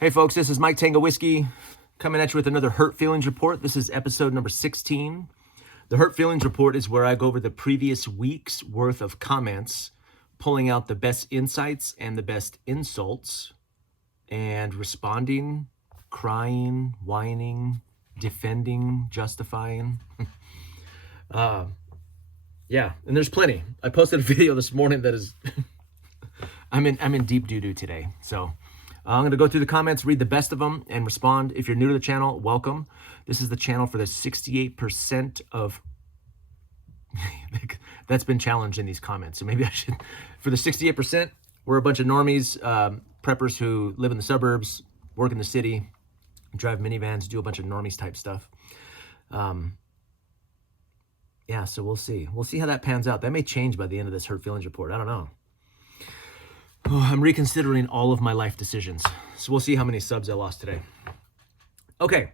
Hey folks, this is Mike Tango Whiskey coming at you with another Hurt Feelings Report. This is episode number 16. The Hurt Feelings Report is where I go over the previous week's worth of comments, pulling out the best insights and the best insults, and responding, crying, whining, defending, justifying. Yeah, and there's plenty. I posted a video this morning that is, I'm in deep doo-doo today, so I'm going to go through the comments, read the best of them, and respond. If you're new to the channel, welcome. This is the channel for the 68% of... that's been challenged in these comments. So maybe I should... For the 68%, we're a bunch of normies, preppers who live in the suburbs, work in the city, drive minivans, do a bunch of normies type stuff. Yeah, so we'll see. We'll see how that pans out. That may change by the end of this Hurt Feelings Report. I don't know. Oh, I'm reconsidering all of my life decisions. So we'll see how many subs I lost today. Okay,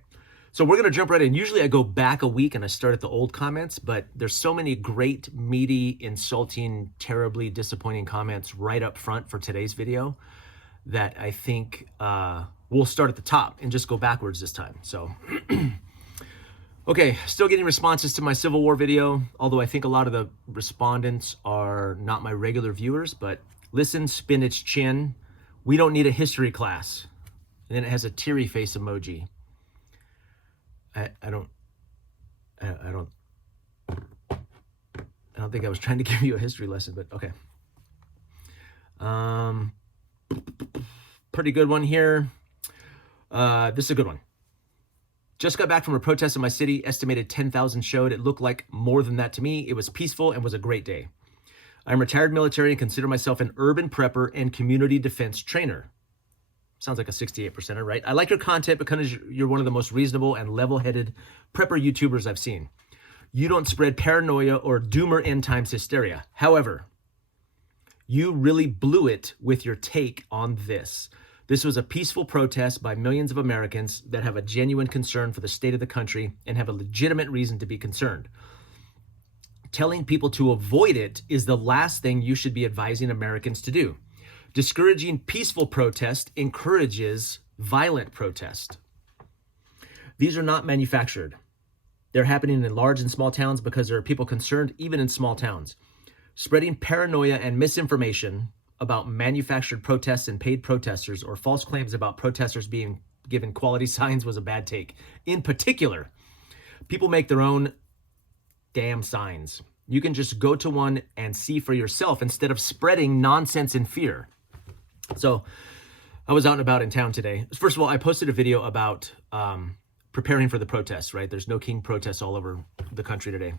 so we're going to jump right in. Usually I go back a week and I start at the old comments, but there's so many great, meaty, insulting, terribly disappointing comments right up front for today's video that I think we'll start at the top and just go backwards this time. So, okay, still getting responses to my Civil War video, although I think a lot of the respondents are not my regular viewers, but listen, spinach chin. We don't need a history class. And then it has a teary face emoji. I don't think I was trying to give you a history lesson, but okay. Pretty good one here. This is a good one. Just got back from a protest in my city. Estimated 10,000 showed. It looked like more than that to me. It was peaceful and was a great day. I'm retired military and consider myself an urban prepper and community defense trainer. Sounds like a 68%er, right? I like your content because you're one of the most reasonable and level-headed prepper YouTubers I've seen. You don't spread paranoia or doomer end times hysteria. However, you really blew it with your take on this. This was a peaceful protest by millions of Americans that have a genuine concern for the state of the country and have a legitimate reason to be concerned. Telling people to avoid it is the last thing you should be advising Americans to do. Discouraging peaceful protest encourages violent protest. These are not manufactured. They're happening in large and small towns because there are people concerned even in small towns. Spreading paranoia and misinformation about manufactured protests and paid protesters or false claims about protesters being given quality signs was a bad take. In particular, people make their own damn signs. You can just go to one and see for yourself instead of spreading nonsense and fear. So I was out and about in town today. First of all, I posted a video about preparing for the protests, right? There's no king protests all over the country today.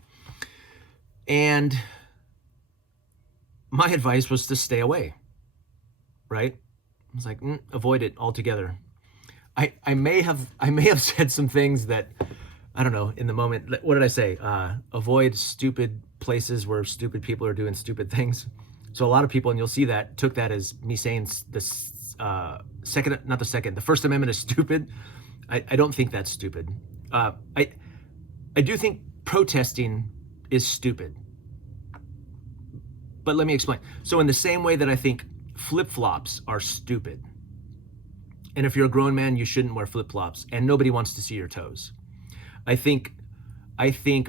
And my advice was to stay away, right? I was like, avoid it altogether. I may have said some things that, I don't know, in the moment. What did I say? Avoid stupid places where stupid people are doing stupid things. So a lot of people, and you'll see that, took that as me saying the First Amendment is stupid. I don't think that's stupid. I do think protesting is stupid. But let me explain. So in the same way that I think flip-flops are stupid, and if you're a grown man, you shouldn't wear flip-flops, and nobody wants to see your toes. I think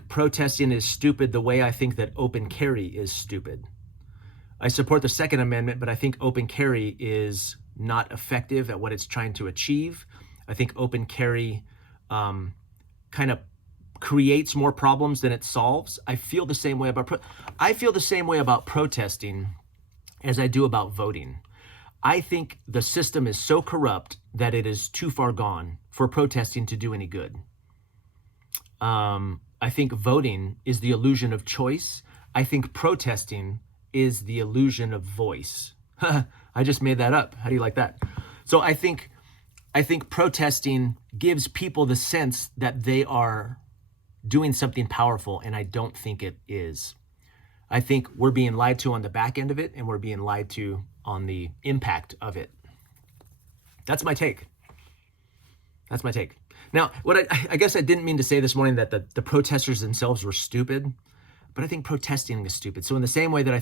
protesting is stupid the way I think that open carry is stupid. I support the Second Amendment, but I think open carry is not effective at what it's trying to achieve. I think open carry kind of creates more problems than it solves. I feel the same way about protesting as I do about voting. I think the system is so corrupt that it is too far gone for protesting to do any good. I think voting is the illusion of choice. I think protesting is the illusion of voice. I just made that up. How do you like that? So I think protesting gives people the sense that they are doing something powerful, and I don't think it is. I think we're being lied to on the back end of it, and we're being lied to on the impact of it. That's my take. That's my take. Now, what I guess I didn't mean to say this morning that the protesters themselves were stupid, but I think protesting is stupid. So in the same way that I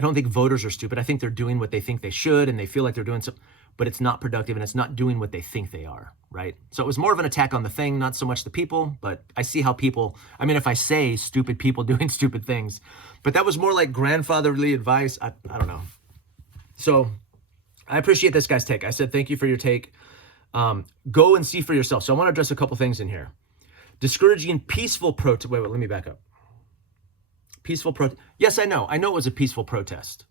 don't think voters are stupid. I think they're doing what they think they should, and they feel like they're doing something. but it's not productive and it's not doing what they think they are, right? So it was more of an attack on the thing, not so much the people, but I see how people, I mean, if I say stupid people doing stupid things, but that was more like grandfatherly advice. I don't know. So I appreciate this guy's take. I said, thank you for your take. Go and see for yourself. So I want to address a couple things in here. Discouraging peaceful protest. Wait, let me back up. Peaceful protest. Yes, I know it was a peaceful protest.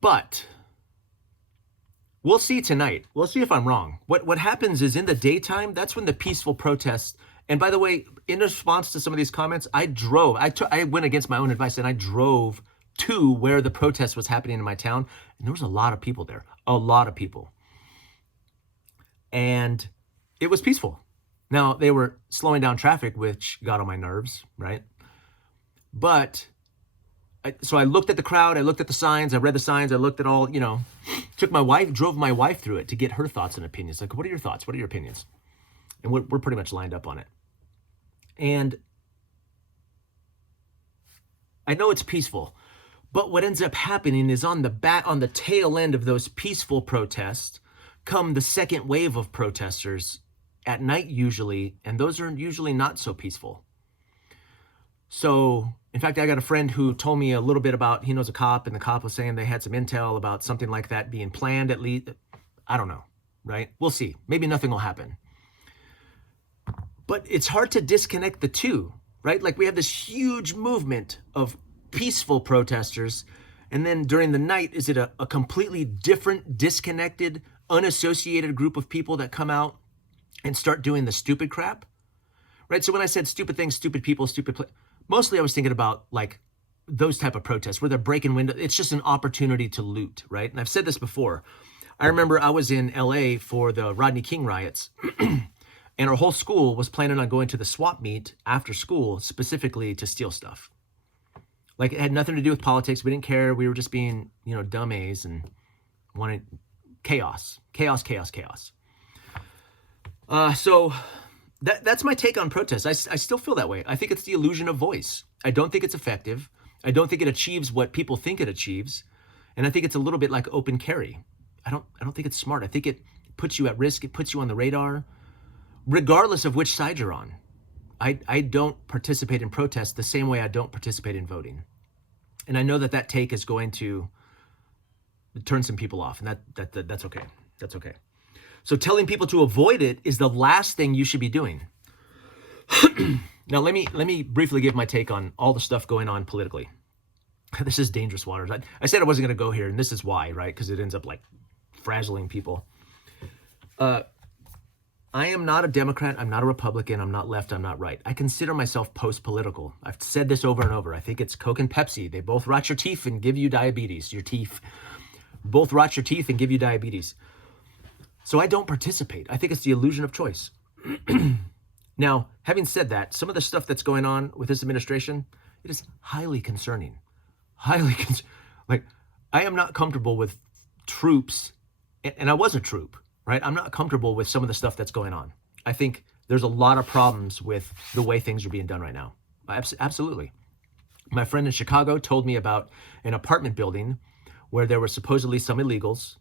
But we'll see tonight. We'll see if I'm wrong. What happens is in the daytime, that's when the peaceful protests. And by the way, in response to some of these comments, I went against my own advice and I drove to where the protest was happening in my town. And there was a lot of people there, a lot of people. And it was peaceful. Now, they were slowing down traffic, which got on my nerves, right? But so I looked at the crowd, I looked at the signs, I read the signs, I looked at all, drove my wife through it to get her thoughts and opinions. Like, what are your thoughts? What are your opinions? And we're pretty much lined up on it. And I know it's peaceful, but what ends up happening is on the tail end of those peaceful protests come the second wave of protesters at night usually, and those are usually not so peaceful. So, in fact, I got a friend who told me a little bit about, he knows a cop, and the cop was saying they had some intel about something like that being planned at least. I don't know, right? We'll see. Maybe nothing will happen. But it's hard to disconnect the two, right? Like we have this huge movement of peaceful protesters, and then during the night, is it a completely different, disconnected, unassociated group of people that come out and start doing the stupid crap, right? So when I said stupid things, stupid people, mostly I was thinking about like those type of protests where they're breaking windows. It's just an opportunity to loot, right? And I've said this before. I remember I was in LA for the Rodney King riots and our whole school was planning on going to the swap meet after school specifically to steal stuff. Like it had nothing to do with politics. We didn't care. We were just being, dumb A's and wanted chaos. So that's my take on protests. I still feel that way. I think it's the illusion of voice. I don't think it's effective. I don't think it achieves what people think it achieves. And I think it's a little bit like open carry. I don't think it's smart. I think it puts you at risk. It puts you on the radar, regardless of which side you're on. I don't participate in protests the same way I don't participate in voting. And I know that take is going to turn some people off, and that's okay. That's okay. So telling people to avoid it is the last thing you should be doing. Now, let me briefly give my take on all the stuff going on politically. This is dangerous waters. I said I wasn't going to go here, and this is why, right? Because it ends up like frazzling people. I am not a Democrat. I'm not a Republican. I'm not left. I'm not right. I consider myself post-political. I've said this over and over. I think it's Coke and Pepsi. They both rot your teeth and give you diabetes. Your teeth both rot your teeth and give you diabetes. So I don't participate. I think it's the illusion of choice. Now, having said that, some of the stuff that's going on with this administration, it is highly concerning. Like, I am not comfortable with troops, and I was a troop, right? I'm not comfortable with some of the stuff that's going on. I think there's a lot of problems with the way things are being done right now. Absolutely. My friend in Chicago told me about an apartment building where there were supposedly some illegals.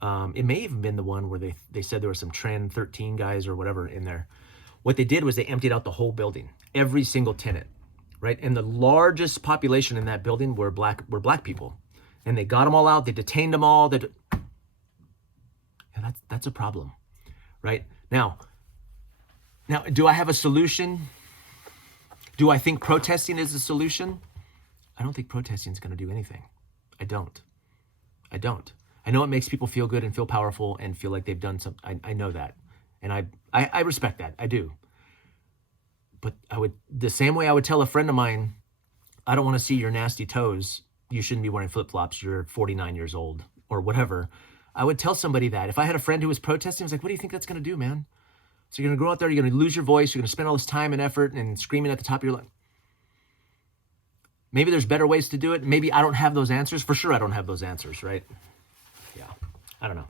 It may even been the one where they said there were some Tran 13 guys or whatever in there. What they did was they emptied out the whole building, every single tenant, right? And the largest population in that building were black people. And they got them all out. They detained them all. And that's a problem, right? Now, do I have a solution? Do I think protesting is the solution? I don't think protesting is going to do anything. I don't. I know it makes people feel good and feel powerful and feel like they've done something. I know that. And I respect that. I do. But the same way I would tell a friend of mine, I don't want to see your nasty toes. You shouldn't be wearing flip-flops. You're 49 years old or whatever. I would tell somebody that. If I had a friend who was protesting, I was like, what do you think that's going to do, man? So you're going to go out there, you're going to lose your voice, you're going to spend all this time and effort and screaming at the top of your lungs. Maybe there's better ways to do it. Maybe I don't have those answers. For sure I don't have those answers, right? Yeah, I don't know.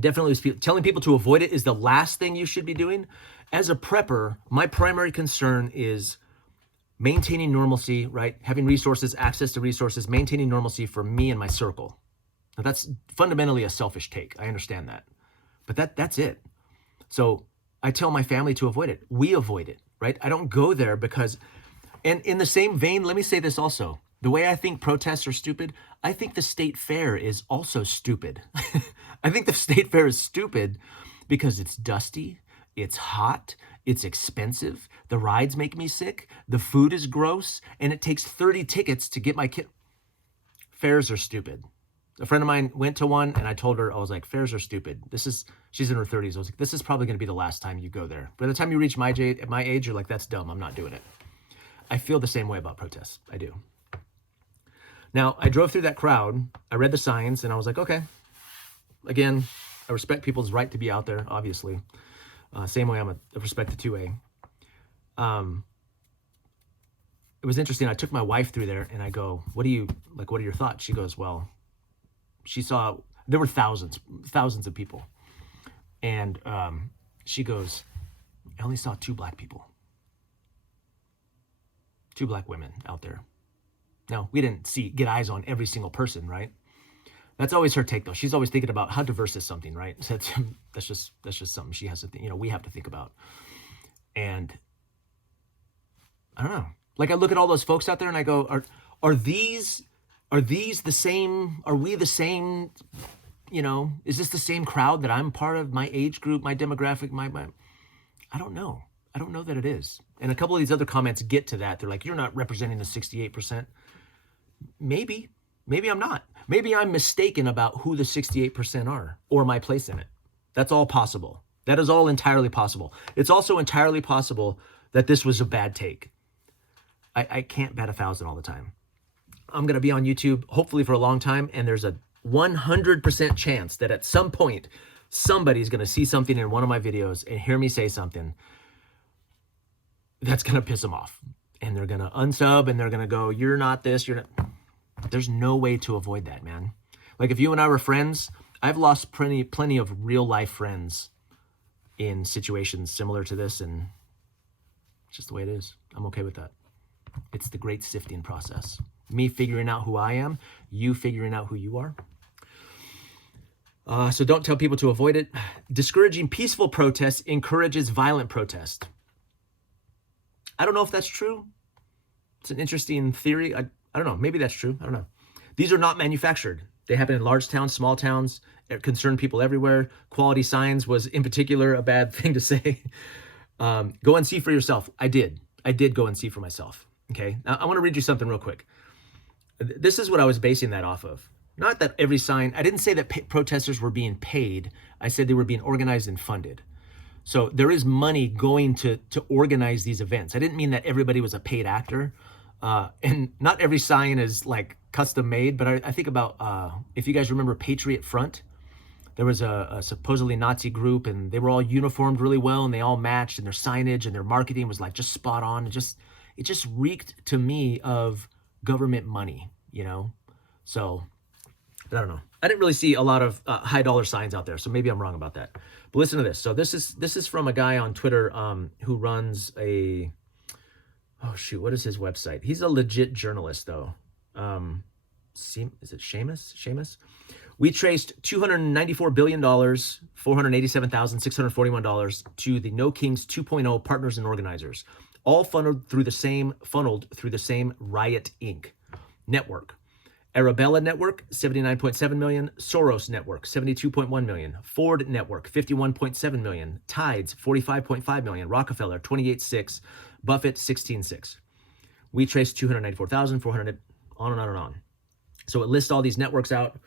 Definitely telling people to avoid it is the last thing you should be doing. As a prepper, my primary concern is maintaining normalcy, right? Having resources, access to resources, maintaining normalcy for me and my circle. Now that's fundamentally a selfish take. I understand that. But that's it. So I tell my family to avoid it. We avoid it, right? I don't go there because, and in the same vein, let me say this also. The way I think protests are stupid, I think the state fair is also stupid. I think the state fair is stupid because it's dusty, it's hot, it's expensive, the rides make me sick, the food is gross, and it takes 30 tickets to get my kid. Fairs are stupid. A friend of mine went to one and I told her, I was like, fairs are stupid. She's in her 30s. I was like, this is probably going to be the last time you go there. By the time you reach my age, you're like, that's dumb. I'm not doing it. I feel the same way about protests. I do. Now, I drove through that crowd. I read the signs and I was like, okay. Again, I respect people's right to be out there, obviously. Same way I respect the 2A. It was interesting. I took my wife through there and I go, what are your thoughts? She goes, well, she saw, there were thousands of people. And she goes, I only saw 2 black people. 2 black women out there. Now, we didn't get eyes on every single person, right? That's always her take, though. She's always thinking about how diverse is something, right? So that's just something she has to think, we have to think about. And I don't know. Like, I look at all those folks out there and I go, are these the same? Are we the same? Is this the same crowd that I'm part of? My age group, my demographic, my I don't know. I don't know that it is. And a couple of these other comments get to that. They're like, you're not representing the 68%. Maybe I'm not. Maybe I'm mistaken about who the 68% are or my place in it. That's all possible. That is all entirely possible. It's also entirely possible that this was a bad take. I can't bet 1,000 all the time. I'm going to be on YouTube, hopefully for a long time, and there's a 100% chance that at some point, somebody's going to see something in one of my videos and hear me say something that's going to piss them off. And they're going to unsub and they're going to go, you're not this, you're not. There's no way to avoid that, man. Like, if you and I were friends, I've lost plenty of real life friends in situations similar to this, and it's just the way it is. I'm okay with that. It's the great sifting process. Me figuring out who I am, you figuring out who you are. So don't tell people to avoid it. Discouraging peaceful protests encourages violent protest. I don't know if that's true. It's an interesting theory. I don't know. Maybe that's true. I don't know. These are not manufactured. They happen in large towns, small towns, concern people everywhere. Quality signs was in particular a bad thing to say. Go and see for yourself. I did go and see for myself. Okay. Now I want to read you something real quick. This is what I was basing that off of. Not that every sign, I didn't say that protesters were being paid. I said they were being organized and funded. So there is money going to organize these events. I didn't mean that everybody was a paid actor. And not every sign is like custom made, but I think about, if you guys remember Patriot Front, there was a supposedly Nazi group and they were all uniformed really well and they all matched, and their signage and their marketing was like just spot on. It just reeked to me of government money, So I don't know. I didn't really see a lot of high dollar signs out there, so maybe I'm wrong about that. But listen to this. So this is from a guy on Twitter who runs a, oh shoot, what is his website? He's a legit journalist though. Is it Seamus? We traced $294 billion, $487,641 to the No Kings 2.0 partners and organizers, all funneled through the same Riot Inc. network. Arabella Network, 79.7 million. Soros Network, 72.1 million. Ford Network, 51.7 million. Tides, 45.5 million. Rockefeller, 28.6. Buffett, 16.6. We traced 294,400, on and on and on. So it lists all these networks out.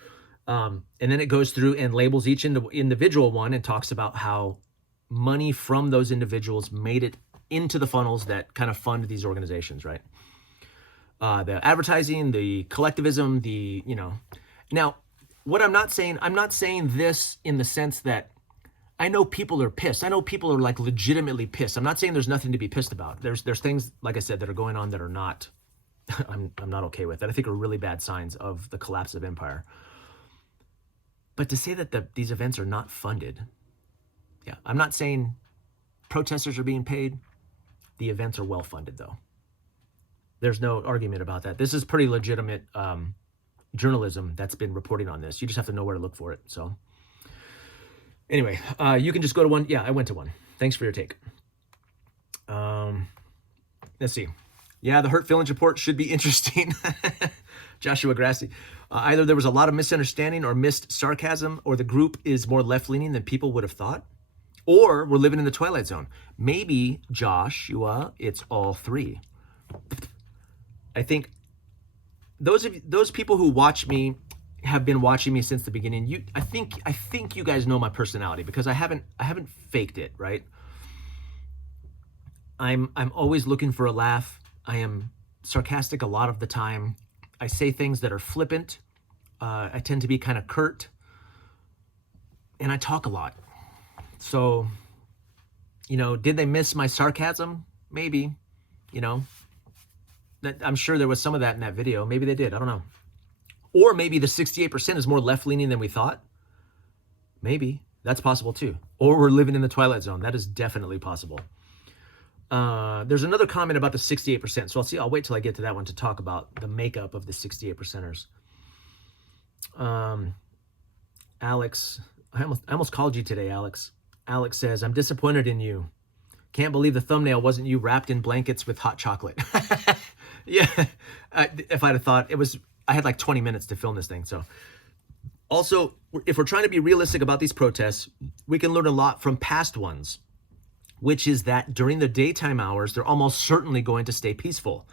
And then it goes through and labels each individual one and talks about how money from those individuals made it into the funnels that kind of fund these organizations, right? The advertising, the collectivism, Now, what I'm not saying this in the sense that I know people are pissed. I know people are like legitimately pissed. I'm not saying there's nothing to be pissed about. There's things, like I said, that are going on that are not, I'm not okay with, that I think are really bad signs of the collapse of empire. But to say that these events are not funded, yeah, I'm not saying protesters are being paid. The events are well funded though. There's no argument about that. This is pretty legitimate journalism that's been reporting on this. You just have to know where to look for it. So anyway, you can just go to one. Yeah, I went to one. Thanks for your take. Let's see. Yeah, the hurt feelings report should be interesting. Joshua Grassi. Either there was a lot of misunderstanding or missed sarcasm, or the group is more left-leaning than people would have thought, or we're living in the Twilight Zone. Maybe, Joshua, it's all three. I think those people who watch me have been watching me since the beginning. I think you guys know my personality, because I haven't faked it, right? I'm always looking for a laugh. I am sarcastic a lot of the time. I say things that are flippant. I tend to be kind of curt, and I talk a lot. So, did they miss my sarcasm? Maybe, I'm sure there was some of that in that video. Maybe they did. I don't know. Or maybe the 68% is more left-leaning than we thought. Maybe. That's possible too. Or we're living in the Twilight Zone. That is definitely possible. There's another comment about the 68%. So I'll wait till I get to that one to talk about the makeup of the 68%ers. Alex, I almost called you today, Alex. Alex says, I'm disappointed in you. Can't believe the thumbnail wasn't you wrapped in blankets with hot chocolate. Yeah. If I'd have thought I had like 20 minutes to film this thing. So also, if we're trying to be realistic about these protests, we can learn a lot from past ones, which is that during the daytime hours, they're almost certainly going to stay peaceful,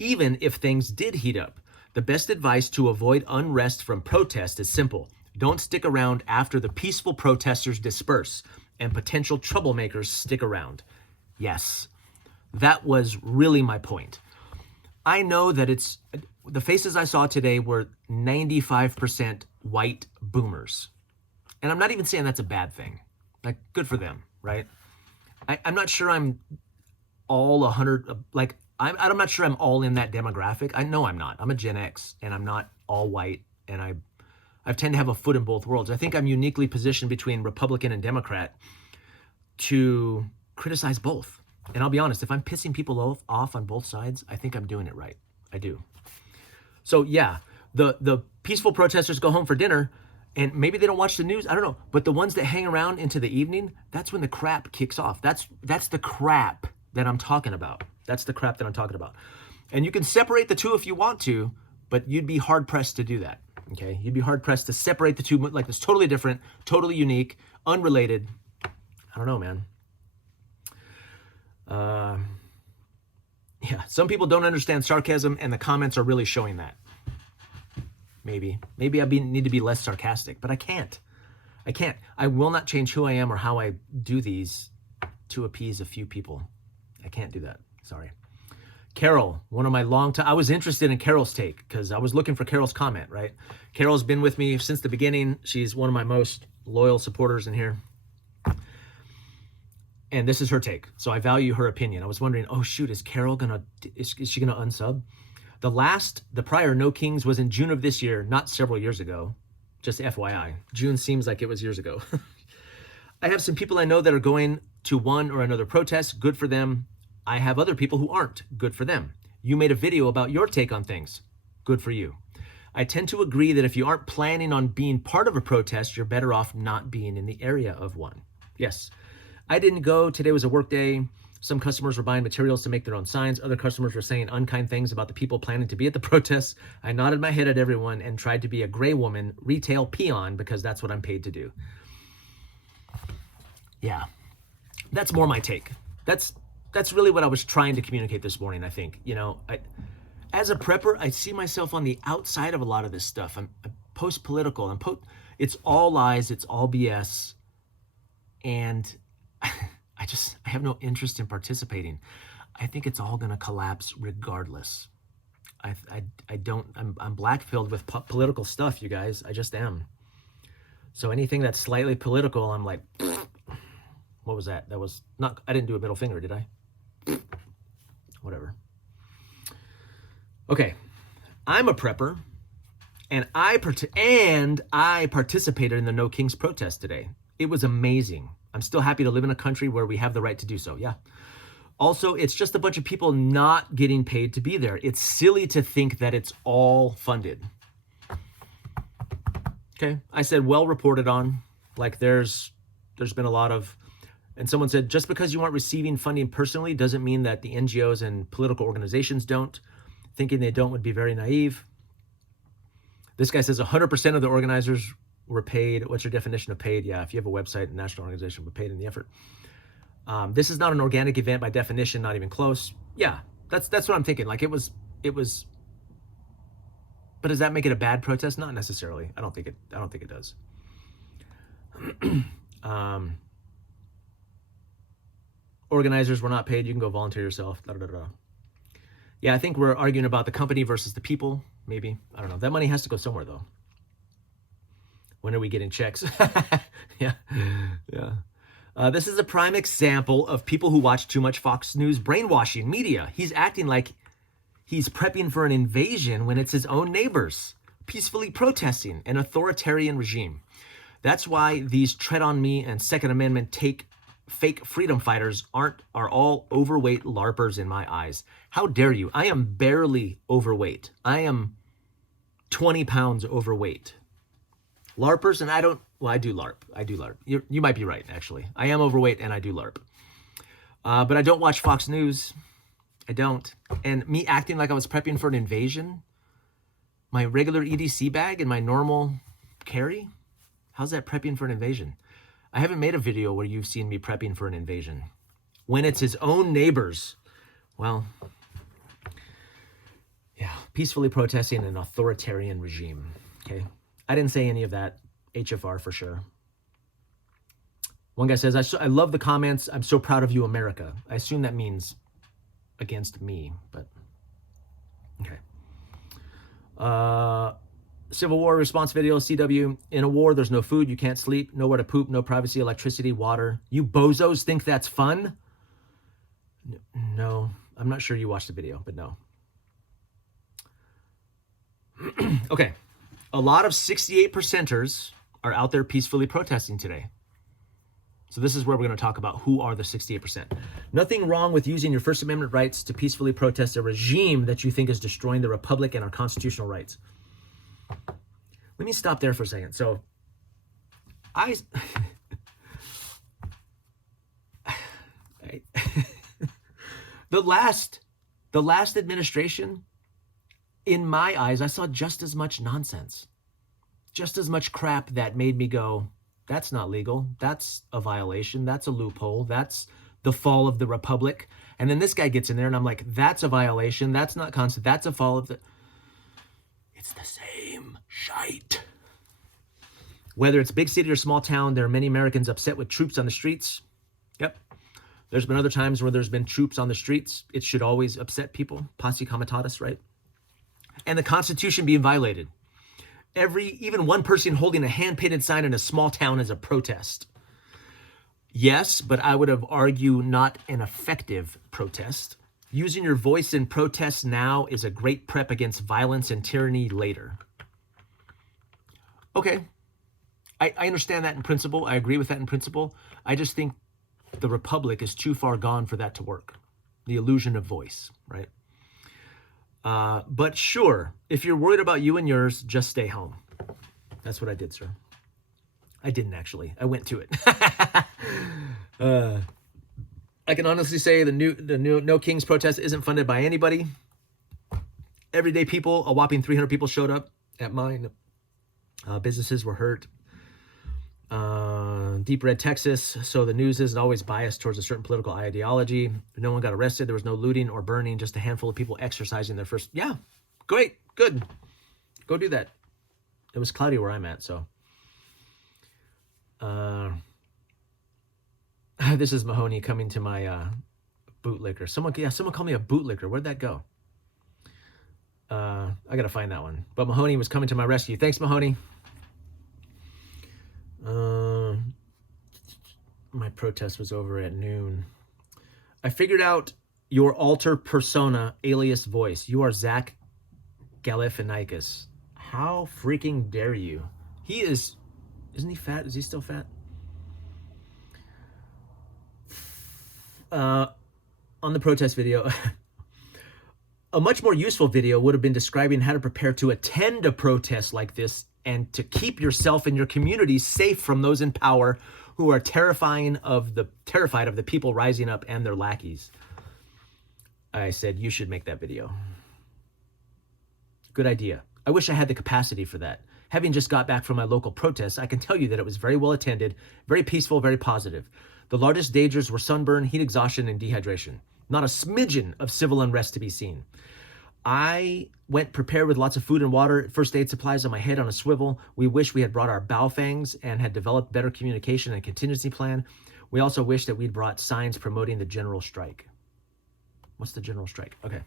even if things did heat up. The best advice to avoid unrest from protest is simple. Don't stick around after the peaceful protesters disperse and potential troublemakers stick around. Yes, that was really my point. I know that the faces I saw today were 95% white boomers. And I'm not even saying that's a bad thing. Like, good for them, right? I'm not sure I'm all 100, I'm not sure I'm all in that demographic. I know I'm not. I'm a Gen X, and I'm not all white, and I tend to have a foot in both worlds. I think I'm uniquely positioned between Republican and Democrat to criticize both. And I'll be honest, if I'm pissing people off on both sides, I think I'm doing it right. I do. So yeah, the peaceful protesters go home for dinner, and maybe they don't watch the news. I don't know. But the ones that hang around into the evening, that's when the crap kicks off. That's the crap that I'm talking about. That's the crap that I'm talking about. And you can separate the two if you want to, but you'd be hard pressed to do that. Okay? You'd be hard pressed to separate the two like this, totally different, totally unique, unrelated. I don't know, man. Yeah, some people don't understand sarcasm, and the comments are really showing that. Maybe I need to be less sarcastic, but I can't. I will not change who I am or how I do these to appease a few people. I can't do that. Sorry. Carol, one of my I was interested in Carol's take because I was looking for Carol's comment, right? Carol's been with me since the beginning. She's one of my most loyal supporters in here. And this is her take. So I value her opinion. I was wondering, oh shoot, is Carol is she gonna unsub? The prior No Kings was in June of this year, not several years ago. Just FYI. June seems like it was years ago. I have some people I know that are going to one or another protest. Good for them. I have other people who aren't. Good for them. You made a video about your take on things. Good for you. I tend to agree that if you aren't planning on being part of a protest, you're better off not being in the area of one. Yes. I didn't go. Today was a work day. Some customers were buying materials to make their own signs. Other customers were saying unkind things about the people planning to be at the protests. I nodded my head at everyone and tried to be a gray woman, retail peon, because that's what I'm paid to do. Yeah, that's more my take. That's really what I was trying to communicate this morning, I think. As a prepper, I see myself on the outside of a lot of this stuff. I'm post-political. It's all lies. It's all BS. And I have no interest in participating. I think it's all going to collapse regardless. I'm black-pilled with political stuff, you guys. I just am. So anything that's slightly political, I'm like, what was that? That was not, I didn't do a middle finger, did I? Whatever. Okay. I'm a prepper, and I participated in the No Kings protest today. It was amazing. I'm still happy to live in a country where we have the right to do so. Yeah. Also, it's just a bunch of people not getting paid to be there. It's silly to think that it's all funded. Okay, I said well reported on. Like there's been a lot of, and someone said just because you aren't receiving funding personally doesn't mean that the NGOs and political organizations don't. Thinking they don't would be very naive. This guy says 100% of the organizers were paid. What's your definition of paid? Yeah, if you have a website, a national organization, we're paid in the effort. This is not an organic event by definition, not even close. Yeah, that's what I'm thinking. Like it was, but does that make it a bad protest? Not necessarily. I don't think it does. Organizers were not paid. You can go volunteer yourself. Da, da, da, da. Yeah, I think we're arguing about the company versus the people. Maybe. I don't know. That money has to go somewhere, though. When are we getting checks? Yeah. This is a prime example of people who watch too much Fox News brainwashing media. He's acting like he's prepping for an invasion when it's his own neighbors, peacefully protesting an authoritarian regime. That's why these tread on me and Second Amendment take fake freedom fighters are all overweight LARPers in my eyes. How dare you? I am barely overweight. I am 20 pounds overweight. LARPers, and I do LARP. You might be right, actually. I am overweight and I do LARP. But I don't watch Fox News. I don't. And me acting like I was prepping for an invasion, my regular EDC bag and my normal carry, how's that prepping for an invasion? I haven't made a video where you've seen me prepping for an invasion. When it's his own neighbors, well, yeah, peacefully protesting an authoritarian regime, okay? I didn't say any of that. HFR for sure. One guy says, I love the comments. I'm so proud of you, America. I assume that means against me, but okay. Civil War response video, CW. In a war, there's no food, you can't sleep, nowhere to poop, no privacy, electricity, water. You bozos think that's fun? No, I'm not sure you watched the video, but no. Okay. A lot of 68%ers are out there peacefully protesting today. So this is where we're going to talk about who are the 68%. Nothing wrong with using your First Amendment rights to peacefully protest a regime that you think is destroying the republic and our constitutional rights. Let me stop there for a second. So the last administration, in my eyes, I saw just as much nonsense, just as much crap that made me go, that's not legal. That's a violation. That's a loophole. That's the fall of the republic. And then this guy gets in there and I'm like, that's a violation. That's not constant. That's a fall of the... It's the same shite. Whether it's big city or small town, there are many Americans upset with troops on the streets. Yep. There's been other times where there's been troops on the streets. It should always upset people. Posse comitatus, right? And the Constitution being violated. Even one person holding a hand-painted sign in a small town is a protest. Yes, but I would have argued not an effective protest. Using your voice in protest now is a great prep against violence and tyranny later. Okay, I understand that in principle. I agree with that in principle. I just think the republic is too far gone for that to work. The illusion of voice, right? But sure, if you're worried about you and yours, just stay home. That's what I did, sir. I didn't actually. I went to it. I can honestly say the new No Kings protest isn't funded by anybody. Everyday people, a whopping 300 people showed up at mine. Businesses were hurt. Deep red Texas, so the news isn't always biased towards a certain political ideology. No one got arrested. There was no looting or burning, just a handful of people exercising their first... Yeah, great, good. Go do that. It was cloudy where I'm at, so... This is Mahoney coming to my bootlicker. Someone called me a bootlicker. Where'd that go? I gotta find that one. But Mahoney was coming to my rescue. Thanks, Mahoney. My protest was over at noon. I figured out your alter persona alias voice. You are Zach Galifianakis. How freaking dare you? He is... Isn't he fat? Is he still fat? on the protest video, a much more useful video would have been describing how to prepare to attend a protest like this and to keep yourself and your community safe from those in power who are terrified of the people rising up and their lackeys. I said, you should make that video. Good idea. I wish I had the capacity for that. Having just got back from my local protests, I can tell you that it was very well attended, very peaceful, very positive. The largest dangers were sunburn, heat exhaustion, and dehydration. Not a smidgen of civil unrest to be seen. I went prepared with lots of food and water, first aid supplies on my head on a swivel. We wish we had brought our bow fangs and had developed better communication and contingency plan. We also wish that we'd brought signs promoting the general strike. What's the general strike? Okay.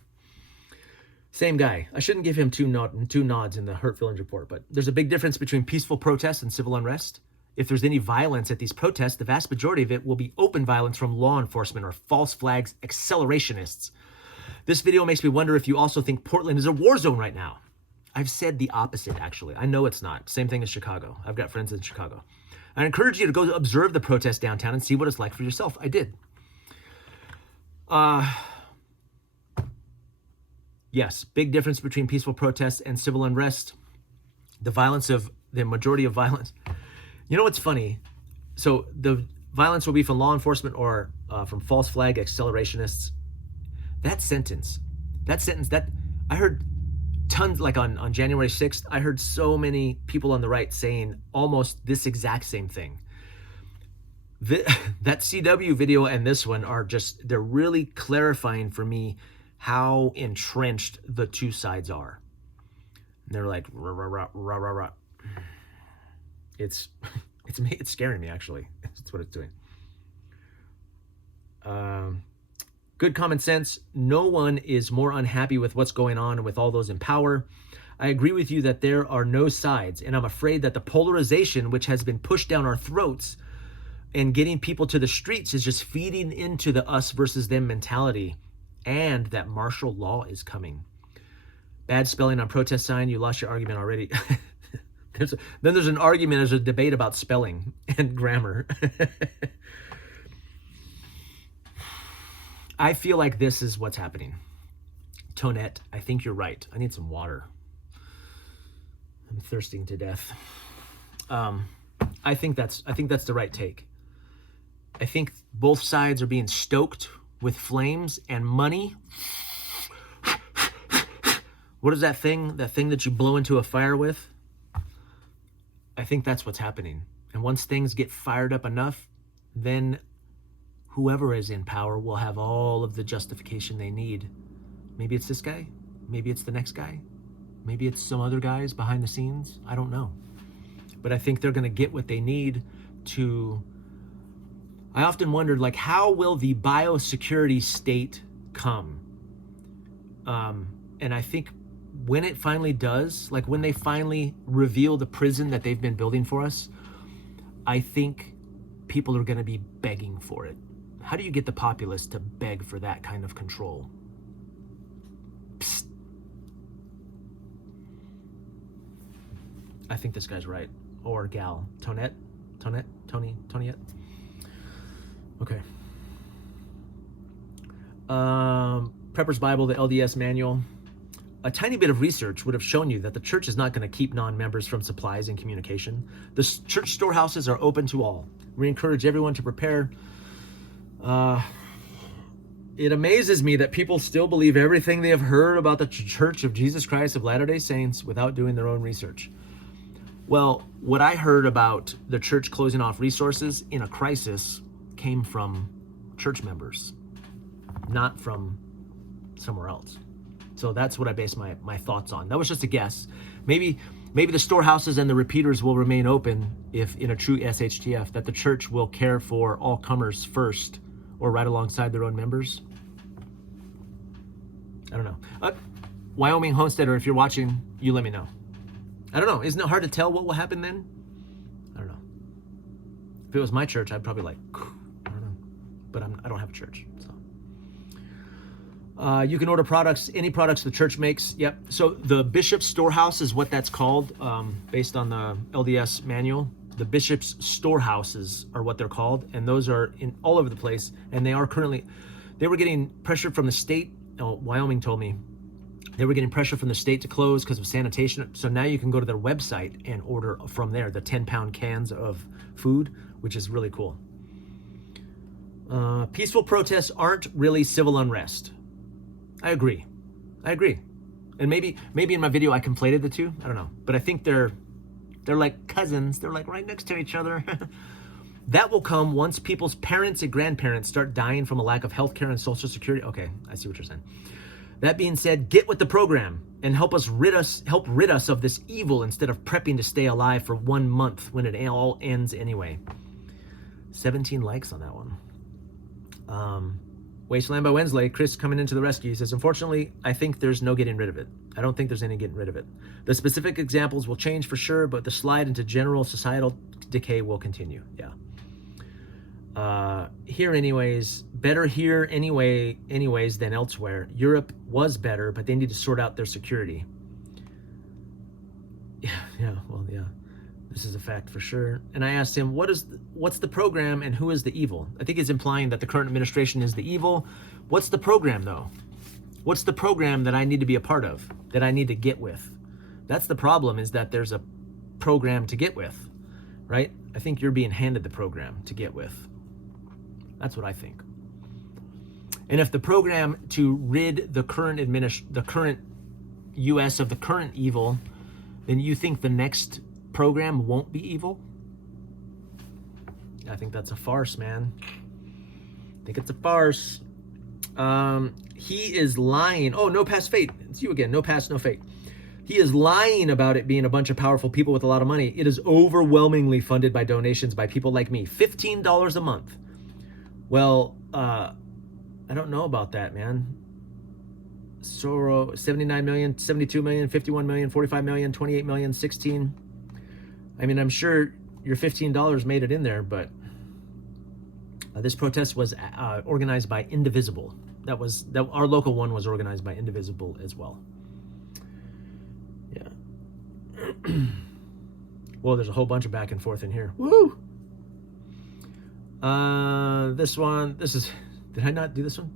Same guy. I shouldn't give him two nods in the hurt feelings report, but there's a big difference between peaceful protests and civil unrest. If there's any violence at these protests, the vast majority of it will be open violence from law enforcement or false flags accelerationists. This video makes me wonder if you also think Portland is a war zone right now. I've said the opposite, actually. I know it's not. Same thing as Chicago. I've got friends in Chicago. I encourage you to go observe the protest downtown and see what it's like for yourself. I did. Yes, big difference between peaceful protests and civil unrest. The majority of violence. You know what's funny? So the violence will be from law enforcement or from false flag accelerationists. That sentence, that I heard tons, like on January 6th, I heard so many people on the right saying almost this exact same thing. That CW video and this one they're really clarifying for me how entrenched the two sides are. And they're like, rah, rah, rah, rah, rah, rah. It's scaring me, actually. That's what it's doing. Good common sense. No one is more unhappy with what's going on with all those in power. I agree with you that there are no sides, and I'm afraid that the polarization which has been pushed down our throats and getting people to the streets is just feeding into the us versus them mentality, and that martial law is coming. Bad spelling on protest sign, you lost your argument already. Then there's an argument, there's a debate about spelling and grammar. I feel like this is what's happening. Tonette, I think you're right. I need some water. I'm thirsting to death. I think that's the right take. I think both sides are being stoked with flames and money. What is that thing? That thing that you blow into a fire with? I think that's what's happening. And once things get fired up enough, then whoever is in power will have all of the justification they need. Maybe it's this guy. Maybe it's the next guy. Maybe it's some other guys behind the scenes. I don't know. But I think they're going to get what they need to... I often wondered, like, how will the biosecurity state come? And I think when it finally does, like when they finally reveal the prison that they've been building for us, I think people are going to be begging for it. How do you get the populace to beg for that kind of control? Psst. I think this guy's right. Or gal. Tonette? Tonyette? Okay. Prepper's Bible, the LDS manual. A tiny bit of research would have shown you that the church is not going to keep non-members from supplies and communication. The church storehouses are open to all. We encourage everyone to prepare. It amazes me that people still believe everything they have heard about the Church of Jesus Christ of Latter-day Saints without doing their own research. Well, what I heard about the church closing off resources in a crisis came from church members, not from somewhere else. So that's what I base my thoughts on. That was just a guess. Maybe the storehouses and the repeaters will remain open if in a true SHTF, that the church will care for all comers first or right alongside their own members. I don't know. Wyoming Homesteader, if you're watching, you let me know. I don't know. Isn't it hard to tell what will happen then? I don't know. If it was my church, I'd probably like, I don't know. But I don't have a church, so. You can order products, any products the church makes. Yep. So the bishop's storehouse is what that's called, based on the LDS manual. The bishop's storehouses are what they're called, and those are in all over the place. And they are currently, They were getting pressure from the state. Oh, Wyoming told me they were getting pressure from the state to close because of sanitation. So now you can go to their website and order from there the 10-pound cans of food, which is really cool. Peaceful protests aren't really civil unrest. I agree. And maybe in my video I conflated the two. I don't know. But I think they're like cousins. They're like right next to each other. That will come once people's parents and grandparents start dying from a lack of healthcare and social security. Okay, I see what you're saying. That being said, get with the program and help rid us of this evil instead of prepping to stay alive for 1 month when it all ends anyway. 17 likes on that one. Wasteland by Wednesday, Chris coming into the rescue. He says, unfortunately, I think there's no getting rid of it. I don't think there's any getting rid of it. The specific examples will change for sure, but the slide into general societal decay will continue. Yeah. Here anyways, better here anyways than elsewhere. Europe was better, but they need to sort out their security. Yeah, this is a fact for sure. And I asked him, what's the program and who is the evil? I think he's implying that the current administration is the evil. What's the program though? What's the program that I need to be a part of, that I need to get with? That's the problem, is that there's a program to get with, right? I think you're being handed the program to get with. That's what I think. And if the program to rid the current U.S. of the current evil, then you think the next program won't be evil? I think that's a farce, man. I think it's a farce. He is lying. Oh, no past fate. It's you again. No past, no fate. He is lying about it being a bunch of powerful people with a lot of money. It is overwhelmingly funded by donations by people like me. $15 a month. Well, I don't know about that, man. Soro, 79 million, 72 million, 51 million, 45 million, 28 million, 16. I mean, I'm sure your $15 made it in there, but this protest was organized by Indivisible. Our local one was organized by Indivisible as well. Yeah. Well, there's a whole bunch of back and forth in here. Woo! Did I not do this one?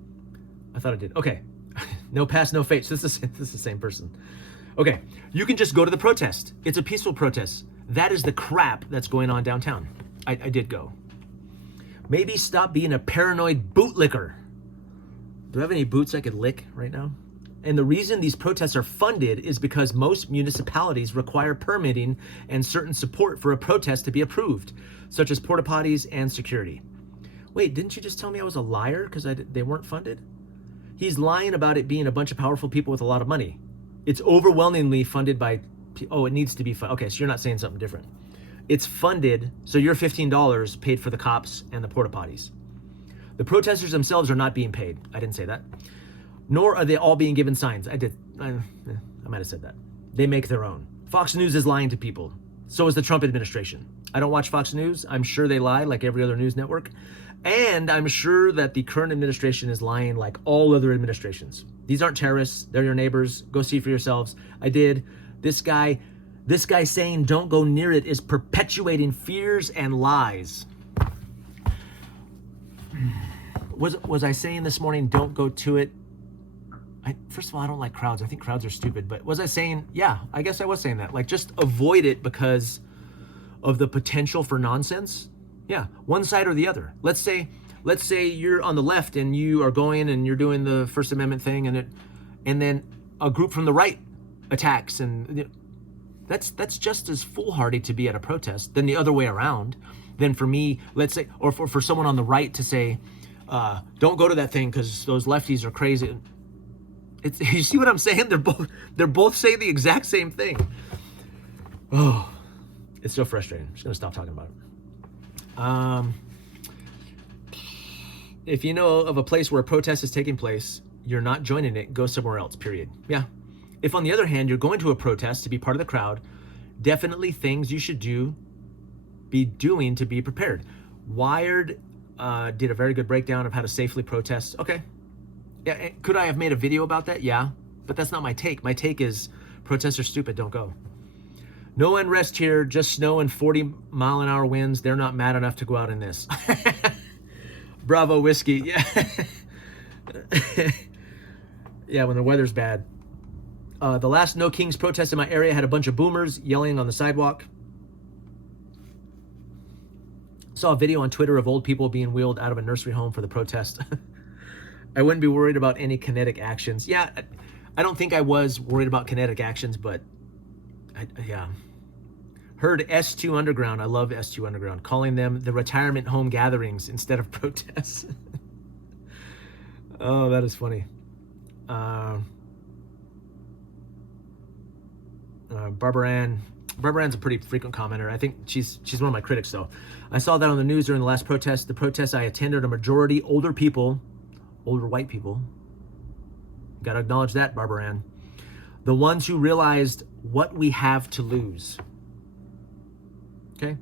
I thought I did. Okay. No past, no fate. So this is the same person. Okay. You can just go to the protest. It's a peaceful protest. That is the crap that's going on downtown. I did go. Maybe stop being a paranoid bootlicker. Do I have any boots I could lick right now? And the reason these protests are funded is because most municipalities require permitting and certain support for a protest to be approved, such as porta potties and security. Wait, didn't you just tell me I was a liar because they weren't funded? He's lying about it being a bunch of powerful people with a lot of money. It's overwhelmingly funded by, it needs to be funded. Okay, so you're not saying something different. It's funded, so your $15 paid for the cops and the porta potties. The protesters themselves are not being paid. I didn't say that. Nor are they all being given signs. I might have said that. They make their own. Fox News is lying to people. So is the Trump administration. I don't watch Fox News. I'm sure they lie like every other news network. And I'm sure that the current administration is lying like all other administrations. These aren't terrorists. They're your neighbors. Go see for yourselves. I did. This guy saying don't go near it is perpetuating fears and lies. Was I saying this morning, don't go to it? First of all, I don't like crowds. I think crowds are stupid. But was I saying, yeah, I guess I was saying that. Like, just avoid it because of the potential for nonsense. Yeah, one side or the other. Let's say you're on the left and you are going and you're doing the First Amendment thing, and then a group from the right attacks, and that's just as foolhardy to be at a protest than the other way around. Then for me, let's say, or for someone on the right to say, don't go to that thing because those lefties are crazy. You see what I'm saying? They're both saying the exact same thing. Oh, it's so frustrating. I'm just gonna stop talking about it. If you know of a place where a protest is taking place, you're not joining it, go somewhere else, period. Yeah. If on the other hand, you're going to a protest to be part of the crowd, definitely things you should be doing to be prepared. Wired did a very good breakdown of how to safely protest. Okay. Yeah. Could I have made a video about that? Yeah. But that's not my take. My take is protests are stupid. Don't go. No unrest here, just snow and 40-mile-an-hour winds. They're not mad enough to go out in this. Bravo whiskey. Yeah. Yeah, when the weather's bad. The last No Kings protest in my area had a bunch of boomers yelling on the sidewalk. Saw a video on Twitter of old people being wheeled out of a nursery home for the protest. I wouldn't be worried about any kinetic actions. Yeah, I don't think I was worried about kinetic actions, but yeah. Heard S2 Underground. I love S2 Underground. Calling them the retirement home gatherings instead of protests. Oh, that is funny. Barbara Ann's a pretty frequent commenter. I think she's one of my critics, though. I saw that on the news during the last protest. The protests I attended, a majority older white people. Got to acknowledge that, Barbara Ann. The ones who realized what we have to lose. Okay?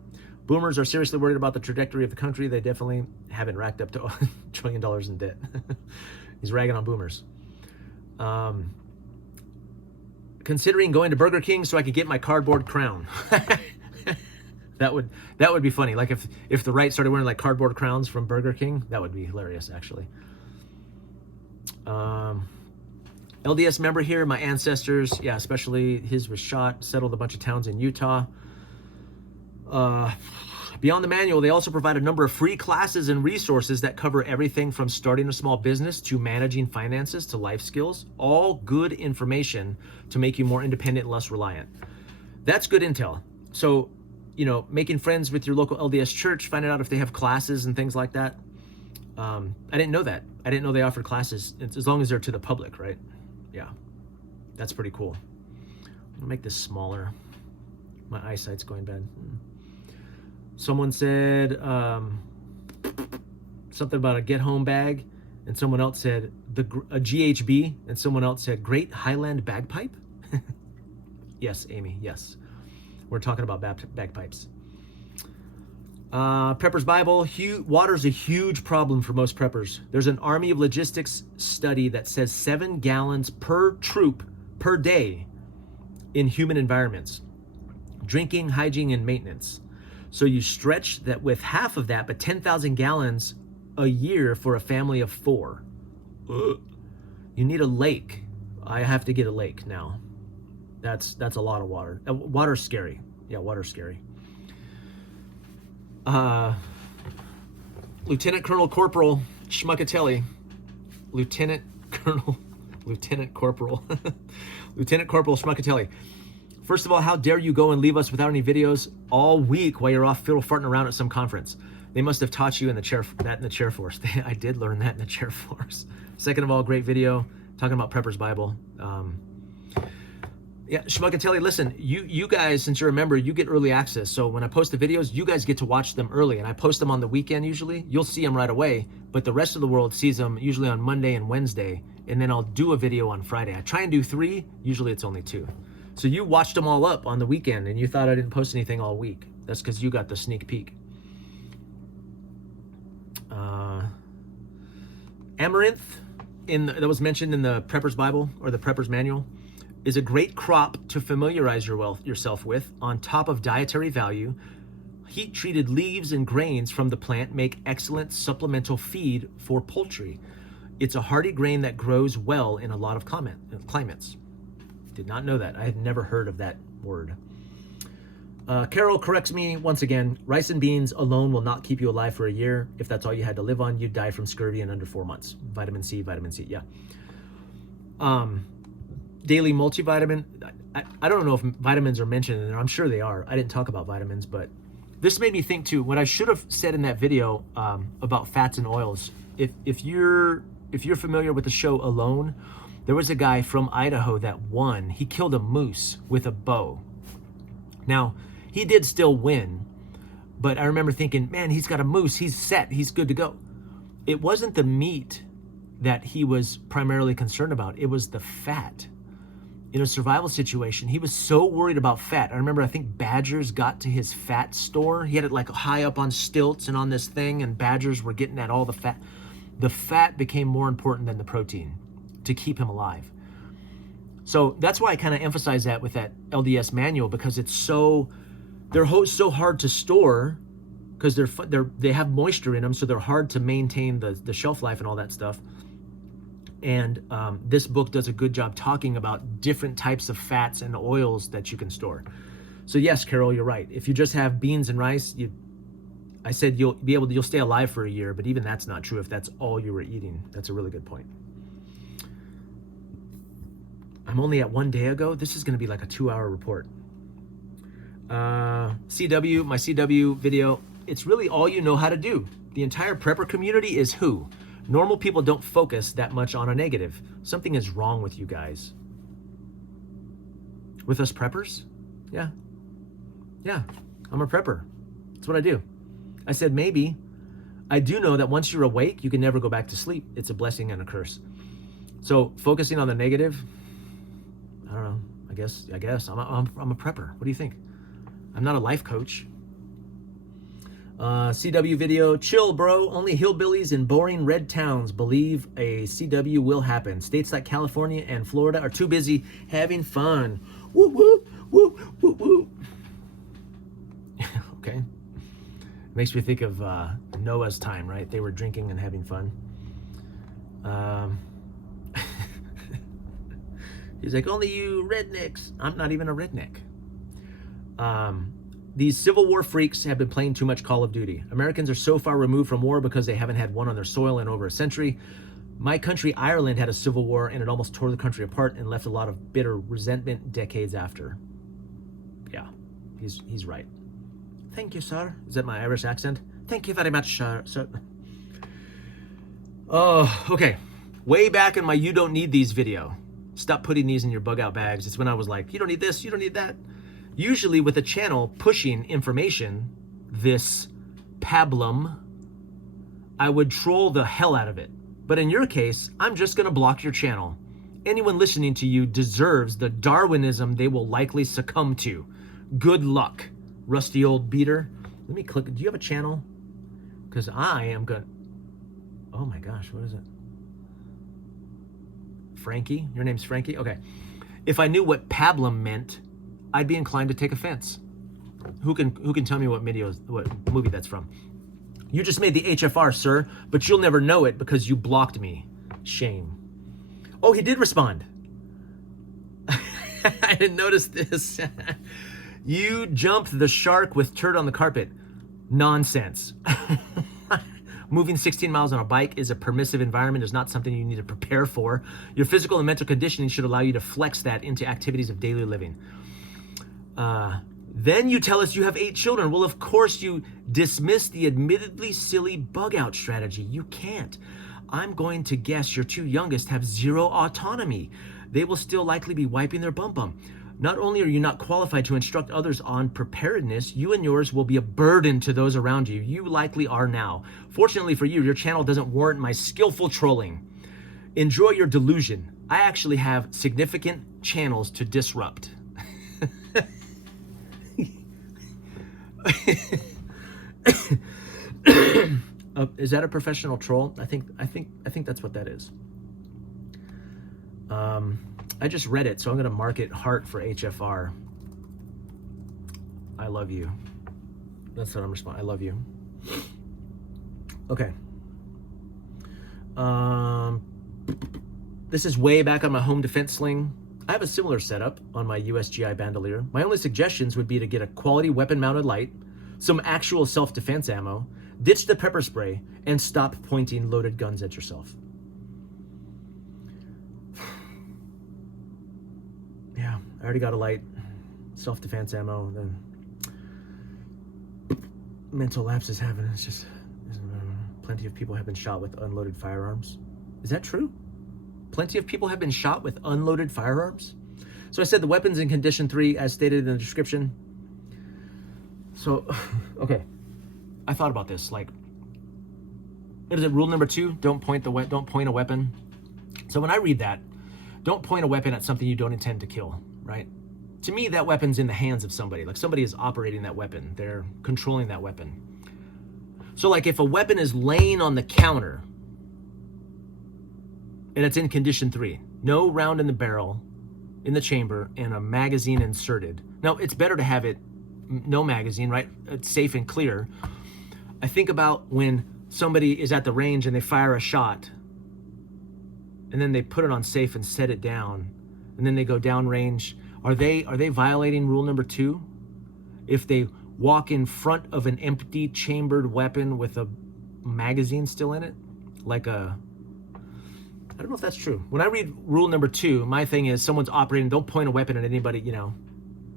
Boomers are seriously worried about the trajectory of the country. They definitely haven't racked up to $1 trillion in debt. He's ragging on boomers. Considering going to Burger King so I could get my cardboard crown. That would be funny. Like if the right started wearing like cardboard crowns from Burger King, that would be hilarious, actually. LDS member here, my ancestors, yeah, especially his was shot, settled a bunch of towns in Utah. Beyond the manual, they also provide a number of free classes and resources that cover everything from starting a small business to managing finances to life skills. All good information to make you more independent and less reliant. That's good intel. So, you know, making friends with your local LDS church, finding out if they have classes and things like that. I didn't know that. I didn't know they offered classes as long as they're to the public, right? Yeah, that's pretty cool. I'm gonna make this smaller. My eyesight's going bad. Someone said something about a get-home bag, and someone else said a GHB, and someone else said Great Highland Bagpipe. Yes, Amy, yes. We're talking about bagpipes. Preppers Bible, water's a huge problem for most preppers. There's an Army of Logistics study that says 7 gallons per troop per day in human environments. Drinking, hygiene, and maintenance. So you stretch that with half of that, but 10,000 gallons a year for a family of 4. Ugh. You need a lake. I have to get a lake now. That's a lot of water. Water's scary. Yeah, water's scary. Lieutenant Colonel Corporal Schmuckatelli. Lieutenant Corporal Schmuckatelli. First of all, how dare you go and leave us without any videos all week while you're off fiddle farting around at some conference? They must have taught you in the chair force. I did learn that in the chair force. Second of all, great video talking about Preppers Bible. Yeah, Schmuckatelli, listen, you guys, since you're a member, you get early access. So when I post the videos, you guys get to watch them early, and I post them on the weekend usually. You'll see them right away, but the rest of the world sees them usually on Monday and Wednesday, and then I'll do a video on Friday. I try and do 3. Usually it's only 2. So you watched them all up on the weekend, and you thought I didn't post anything all week. That's because you got the sneak peek. Amaranth, that was mentioned in the Prepper's Bible or the Prepper's Manual, is a great crop to familiarize yourself with. On top of dietary value, heat-treated leaves and grains from the plant make excellent supplemental feed for poultry. It's a hardy grain that grows well in a lot of climates. Did not know that. I had never heard of that word. Carol corrects me once again. Rice and beans alone will not keep you alive for a year. If that's all you had to live on, you'd die from scurvy in under 4 months. Vitamin C, yeah. Daily multivitamin. I don't know if vitamins are mentioned in there. I'm sure they are. I didn't talk about vitamins, but this made me think too. What I should have said in that video about fats and oils. If you're familiar with the show Alone, there was a guy from Idaho that won. He killed a moose with a bow. Now, he did still win, but I remember thinking, man, he's got a moose. He's set. He's good to go. It wasn't the meat that he was primarily concerned about. It was the fat. In a survival situation, he was so worried about fat. I remember, I think badgers got to his fat store. He had it like high up on stilts and on this thing, and badgers were getting at all the fat. The fat became more important than the protein to keep him alive. So that's why I kind of emphasize that with that LDS manual, because it's they're so hard to store because they have moisture in them, so they're hard to maintain the shelf life and all that stuff. And this book does a good job talking about different types of fats and oils that you can store. So yes, Carol, you're right. If you just have beans and rice, I said you'll stay alive for a year, but even that's not true if that's all you were eating. That's a really good point. I'm only at 1 day ago. This is going to be like a 2-hour report. CW, my CW video, it's really all you know how to do. The entire prepper community is who? Normal people don't focus that much on a negative. Something is wrong with you guys. With us preppers? Yeah. Yeah, I'm a prepper. That's what I do. I said maybe. I do know that once you're awake, you can never go back to sleep. It's a blessing and a curse. So focusing on the negative, I don't know. I guess I'm a prepper. What do you think? I'm not a life coach. CW video, chill bro, only hillbillies in boring red towns believe a CW will happen. States like California and Florida are too busy having fun. Woo, woo, woo, woo, woo. Okay. Makes me think of Noah's time, right? They were drinking and having fun. He's like, only you rednecks. I'm not even a redneck. These Civil War freaks have been playing too much Call of Duty. Americans are so far removed from war because they haven't had one on their soil in over a century. My country, Ireland, had a civil war and it almost tore the country apart and left a lot of bitter resentment decades after. Yeah, he's right. Thank you, sir. Is that my Irish accent? Thank you very much, sir. Oh, okay. Way back in my You Don't Need These video. Stop putting these in your bug out bags. It's when I was like, you don't need this, you don't need that. Usually with a channel pushing information, this pablum, I would troll the hell out of it. But in your case, I'm just gonna block your channel. Anyone listening to you deserves the Darwinism they will likely succumb to. Good luck, rusty old beater. Let me click, do you have a channel? Because I am gonna, oh my gosh, what is it? Frankie, your name's Frankie? Okay. If I knew what pablum meant, I'd be inclined to take offense. Who can tell me what movie that's from? You just made the HFR, sir, but you'll never know it because you blocked me. Shame. Oh, he did respond. I didn't notice this. You jumped the shark with turd on the carpet. Nonsense. Moving 16 miles on a bike is a permissive environment, is not something you need to prepare for. Your physical and mental conditioning should allow you to flex that into activities of daily living. Then you tell us you have 8 children. Well, of course you dismiss the admittedly silly bug out strategy. You can't. I'm going to guess your 2 youngest have 0 autonomy. They will still likely be wiping their bum bum. Not only are you not qualified to instruct others on preparedness, you and yours will be a burden to those around you. You likely are now. Fortunately for you, your channel doesn't warrant my skillful trolling. Enjoy your delusion. I actually have significant channels to disrupt. Is that a professional troll? I think that's what that is. I just read it, so I'm gonna mark it heart for HFR. I love you. That's what I'm responding. I love you. Okay. This is way back on my home defense sling. I have a similar setup on my USGI bandolier. My only suggestions would be to get a quality weapon-mounted light, some actual self-defense ammo, ditch the pepper spray, and stop pointing loaded guns at yourself. Yeah, I already got a light, self-defense ammo, then mental lapses happen. It's just, plenty of people have been shot with unloaded firearms. Is that true? Plenty of people have been shot with unloaded firearms? So I said the weapons in condition 3 as stated in the description. So, okay. I thought about this, like, what is it, rule number 2? Don't point a weapon. So when I read that, don't point a weapon at something you don't intend to kill, right? To me, that weapon's in the hands of somebody. Like somebody is operating that weapon. They're controlling that weapon. So like if a weapon is laying on the counter and it's in condition 3, no round in the barrel, in the chamber, and a magazine inserted. Now, it's better to have it, no magazine, right? It's safe and clear. I think about when somebody is at the range and they fire a shot and then they put it on safe and set it down, and then they go downrange. Are they violating rule number 2? If they walk in front of an empty chambered weapon with a magazine still in it, like a, I don't know if that's true. When I read rule number 2, my thing is someone's operating, don't point a weapon at anybody, you know,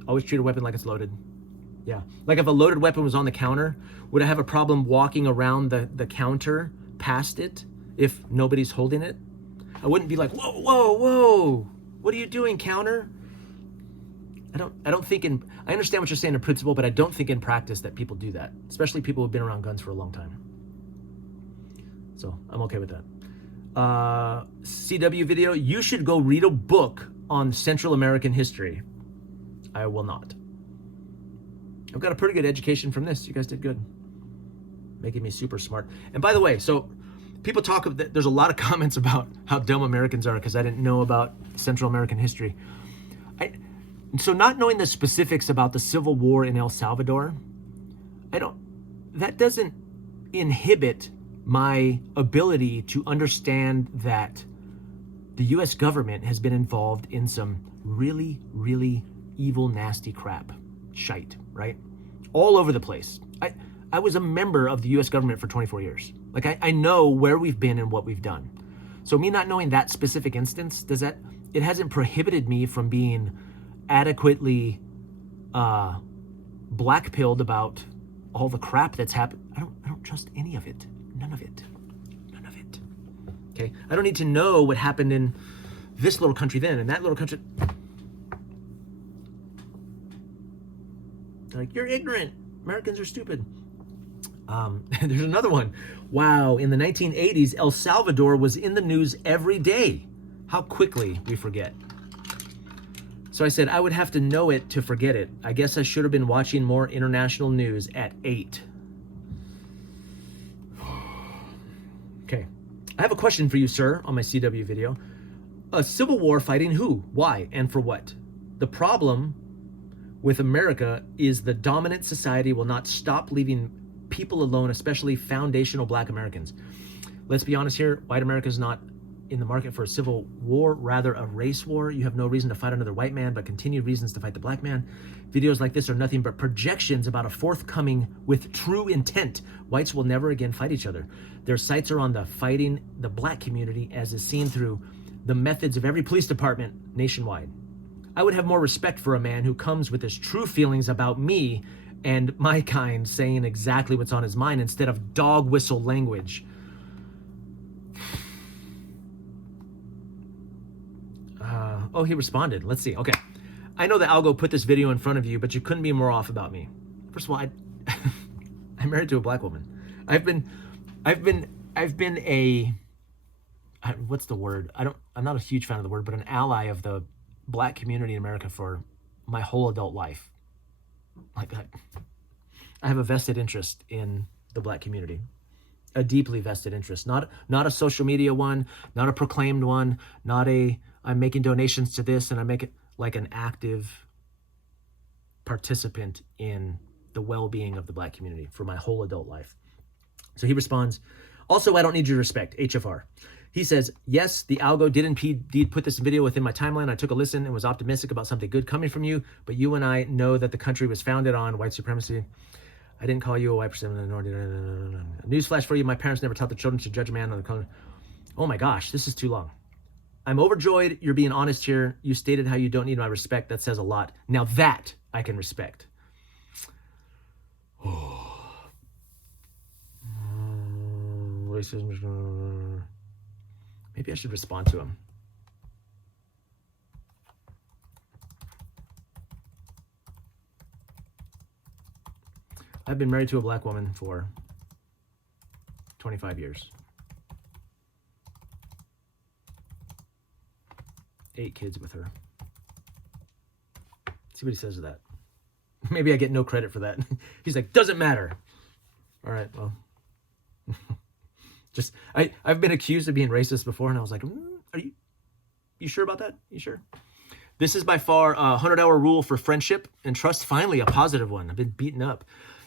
always treat a weapon like it's loaded. Yeah, like if a loaded weapon was on the counter, would I have a problem walking around the counter past it if nobody's holding it? I wouldn't be like, whoa, whoa, whoa, what are you doing, counter? I don't think I understand what you're saying in principle, but I don't think in practice that people do that, especially people who've been around guns for a long time. So I'm okay with that. CW video, you should go read a book on Central American history. I will not. I've got a pretty good education from this. You guys did good. Making me super smart. And by the way, so people talk of there's a lot of comments about how dumb Americans are because I didn't know about Central American history. So not knowing the specifics about the Civil War in El Salvador, that doesn't inhibit my ability to understand that the US government has been involved in some really, really evil, nasty crap. Shite, right? All over the place. I was a member of the US government for 24 years. Like I know where we've been and what we've done. So me not knowing that specific instance, it hasn't prohibited me from being adequately black-pilled about all the crap that's happened. I don't trust any of it. None of it. Okay? I don't need to know what happened in this little country then and that little country. They're like, you're ignorant. Americans are stupid. There's another one. Wow, in the 1980s, El Salvador was in the news every day. How quickly we forget. So I said, I would have to know it to forget it. I guess I should have been watching more international news at 8. Okay. I have a question for you, sir, on my CW video. A civil war fighting who, why, and for what? The problem with America is the dominant society will not stop leaving people alone, especially foundational black Americans. Let's be honest here, white America is not in the market for a civil war, rather a race war. You have no reason to fight another white man, but continued reasons to fight the black man. Videos like this are nothing but projections about a forthcoming with true intent. Whites will never again fight each other. Their sights are on the fighting the black community, as is seen through the methods of every police department nationwide. I would have more respect for a man who comes with his true feelings about me and my kind, saying exactly what's on his mind instead of dog whistle language. Oh, he responded. Let's see. Okay. I know that Algo put this video in front of you, but you couldn't be more off about me. First of all, I'm married to a black woman. I've been a, what's the word? I'm not a huge fan of the word, but an ally of the black community in America for my whole adult life. Like I have a vested interest in the black community, a deeply vested interest, not a social media one, not a proclaimed one, not a, I'm making donations to this and I make it like an active participant in the well-being of the black community for my whole adult life. So he responds, also, I don't need your respect, HFR. He says, yes, the algo did indeed put this video within my timeline. I took a listen and was optimistic about something good coming from you, but you and I know that the country was founded on white supremacy. I didn't call you a white person. Newsflash for you, my parents never taught their children to judge a man on the color. Oh my gosh, this is too long. I'm overjoyed you're being honest here. You stated how you don't need my respect. That says a lot. Now that I can respect. Racism. Maybe I should respond to him. I've been married to a black woman for 25 years. 8 kids with her. See what he says to that. Maybe I get no credit for that. He's like, doesn't matter. All right, well. Just, I've been accused of being racist before, and I was like, are you sure about that? You sure? This is by far a 100-hour rule for friendship and trust. Finally, a positive one. I've been beaten up.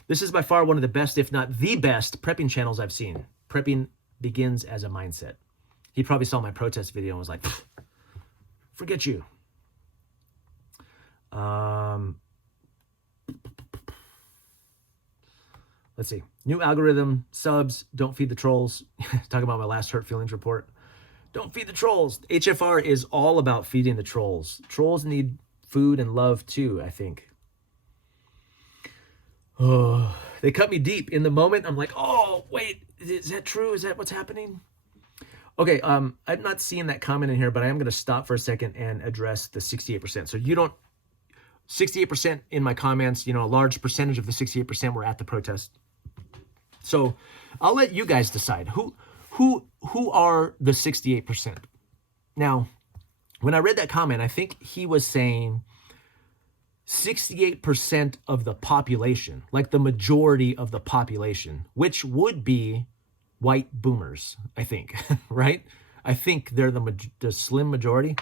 This is by far one of the best, if not the best, prepping channels I've seen. Prepping begins as a mindset. He probably saw my protest video and was like, forget you. Let's see. New algorithm, subs, don't feed the trolls. Talking about my last hurt feelings report. Don't feed the trolls. HFR is all about feeding the trolls. Trolls need food and love too, I think. Oh, they cut me deep. In the moment, I'm like, oh, wait, is that true? Is that what's happening? Okay, I'm not seeing that comment in here, but I am going to stop for a second and address the 68%. So you don't, 68% in my comments, you know, a large percentage of the 68% were at the protest. So I'll let you guys decide who are the 68%. Now, when I read that comment, I think he was saying 68% of the population, like the majority of the population, which would be white boomers, I think, right? I think they're the slim majority.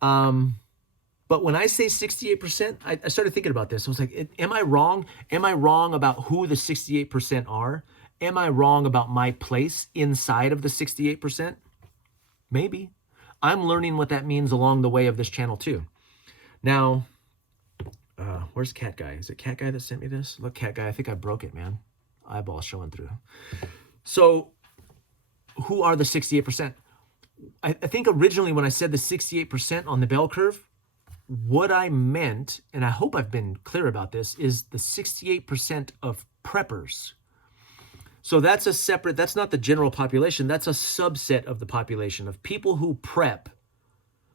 But when I say 68%, I started thinking about this. I was like, am I wrong? Am I wrong about who the 68% are? Am I wrong about my place inside of the 68%? Maybe. I'm learning what that means along the way of this channel too. Now, where's Cat Guy? Is it Cat Guy that sent me this? Look, Cat Guy, I think I broke it, man. Eyeball showing through. So who are the 68%? I think originally when I said the 68% on the bell curve, what I meant, and I hope I've been clear about this, is the 68% of preppers. So that's a separate, that's not the general population, that's a subset of the population of people who prep,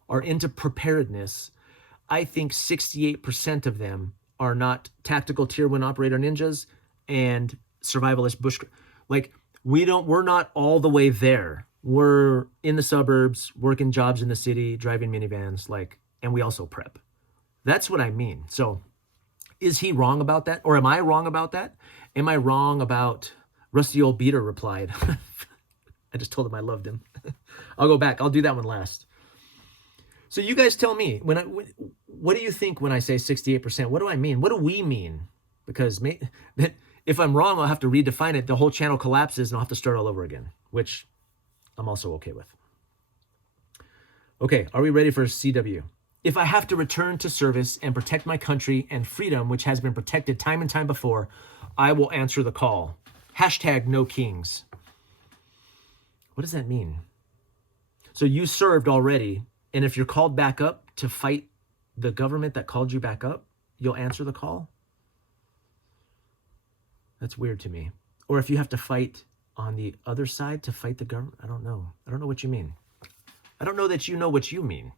are into preparedness. I think 68% of them are not tactical tier 1 operator ninjas and survivalist bush. Like we're not all the way there. We're in the suburbs, working jobs in the city, driving minivans, like, and we also prep. That's what I mean. So is he wrong about that? Or am I wrong about that? Am I wrong about Rusty Old Beater replied? I just told him I loved him. I'll go back. I'll do that one last. So you guys tell me, what do you think when I say 68%? What do I mean? What do we mean? Because if I'm wrong, I'll have to redefine it. The whole channel collapses and I'll have to start all over again, which I'm also okay with. Okay, are we ready for CW? If I have to return to service and protect my country and freedom, which has been protected time and time before, I will answer the call. Hashtag no kings. What does that mean? So you served already, and if you're called back up to fight the government that called you back up, you'll answer the call? That's weird to me. Or if you have to fight on the other side to fight the government, I don't know. I don't know what you mean. I don't know that you know what you mean.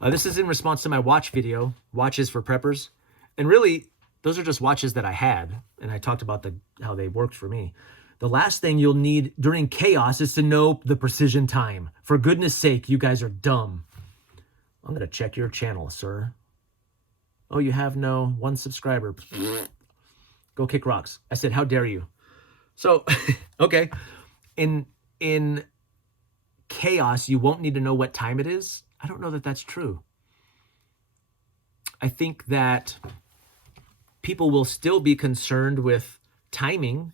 This is in response to my watch video, Watches for Preppers. And really, those are just watches that I had. And I talked about how they worked for me. The last thing you'll need during chaos is to know the precision time. For goodness sake, you guys are dumb. I'm going to check your channel, sir. Oh, you have no one subscriber. Go kick rocks. I said, how dare you? So, okay. In chaos, you won't need to know what time it is. I don't know that that's true. I think that people will still be concerned with timing,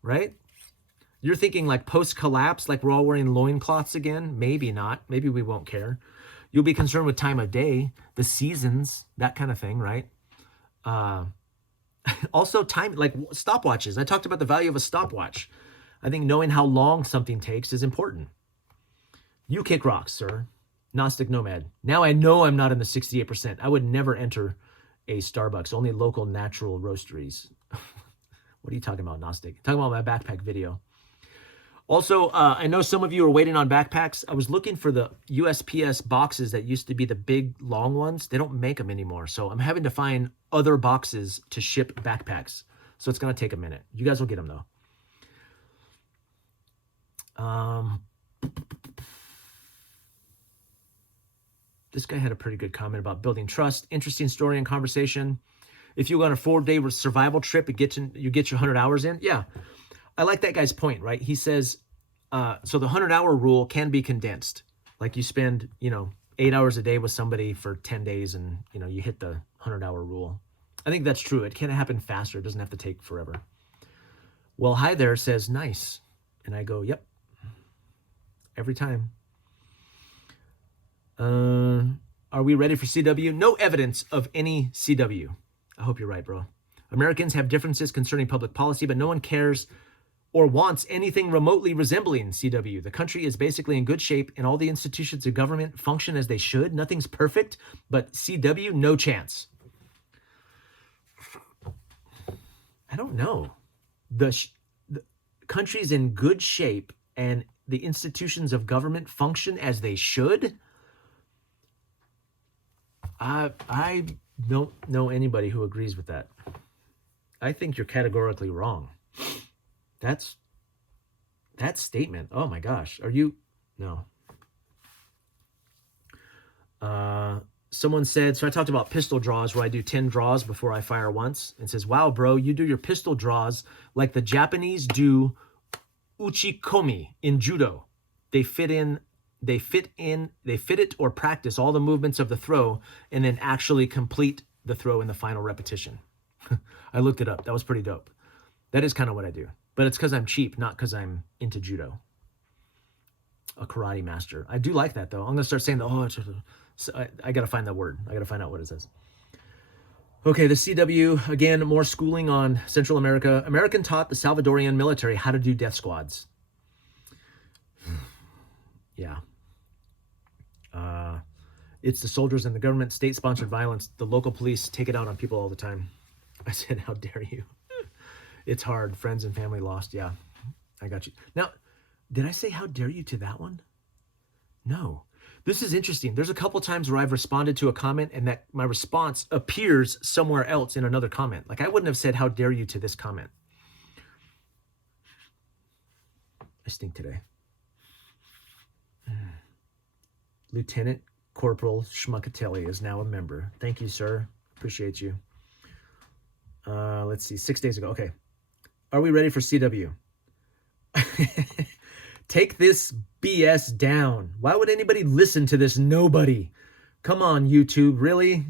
right? You're thinking like post-collapse, like we're all wearing loincloths again? Maybe not. Maybe we won't care. You'll be concerned with time of day, the seasons, that kind of thing, right? Also time, like stopwatches. I talked about the value of a stopwatch. I think knowing how long something takes is important. You kick rocks, sir. Gnostic Nomad. Now I know I'm not in the 68%. I would never enter a Starbucks, only local natural roasteries. What are you talking about, Gnostic? Talking about my backpack video. Also, I know some of you are waiting on backpacks. I was looking for the USPS boxes that used to be the big, long ones. They don't make them anymore. So I'm having to find other boxes to ship backpacks. So it's going to take a minute. You guys will get them, though. This guy had a pretty good comment about building trust. Interesting story and conversation. If you go on a 4-day survival trip, you get your 100 hours in. Yeah, I like that guy's point, right? He says, so the 100-hour rule can be condensed. Like you spend, 8 hours a day with somebody for 10 days and, you hit the 100-hour rule. I think that's true. It can happen faster. It doesn't have to take forever. Well, hi there says, nice. And I go, yep. every time. Are we ready for CW? No evidence of any CW. I hope you're right, bro. Americans have differences concerning public policy, but no one cares or wants anything remotely resembling CW. The country is basically in good shape, and all the institutions of government function as they should. Nothing's perfect, but CW, no chance. I don't know. The country's in good shape, and the institutions of government function as they should. I don't know anybody who agrees with that. I think you're categorically wrong. That statement. Oh my gosh. Are you? No. Someone said, so I talked about pistol draws where I do 10 draws before I fire once, and says, wow, bro, you do your pistol draws like the Japanese do uchikomi in judo. They fit it or practice all the movements of the throw and then actually complete the throw in the final repetition. I looked it up. That was pretty dope. That is kind of what I do. But it's because I'm cheap, not because I'm into judo. A karate master. I do like that, though. I'm going to start saying, I got to find that word. I got to find out what it says. Okay, the CW, again, more schooling on Central America. American taught the Salvadorian military how to do death squads. Yeah. It's the soldiers and the government, state-sponsored violence. The local police take it out on people all the time. I said, how dare you? It's hard. Friends and family lost. Yeah, I got you. Now, did I say how dare you to that one? No. This is interesting. There's a couple times where I've responded to a comment and that my response appears somewhere else in another comment. Like I wouldn't have said, how dare you to this comment. I stink today. Lieutenant Corporal Schmuckatelli is now a member. Thank you, sir. Appreciate you. Let's see, 6 days ago. Okay. Are we ready for CW? Take this BS down. Why would anybody listen to this? Nobody. Come on, YouTube. Really?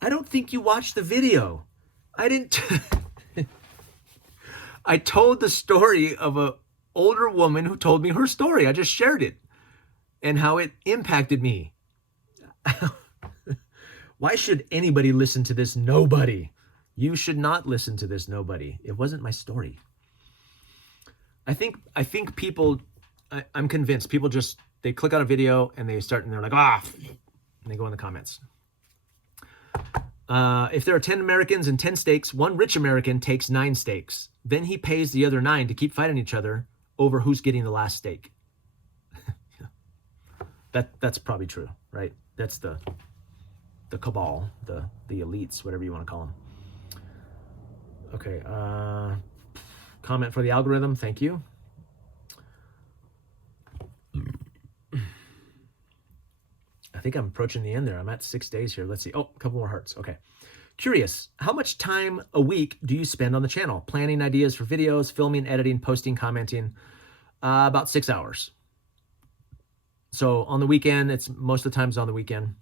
I don't think you watched the video. I didn't. I told the story of an older woman who told me her story. I just shared it and how it impacted me. Why should anybody listen to this? Nobody. You should not listen to this. Nobody. It wasn't my story. I think people, I'm convinced people just, they click on a video and they start and they're like, and they go in the comments. If there are 10 Americans and 10 steaks, one rich American takes 9 steaks. Then he pays the other 9 to keep fighting each other over who's getting the last steak. That's probably true, right? That's the cabal, the elites, whatever you want to call them. Okay, comment for the algorithm. Thank you. I think I'm approaching the end there. I'm at 6 days here. Let's see. Oh, a couple more hearts. Okay. Curious, how much time a week do you spend on the channel? Planning ideas for videos, filming, editing, posting, commenting? About 6 hours. So on the weekend, it's most of the times on the weekend.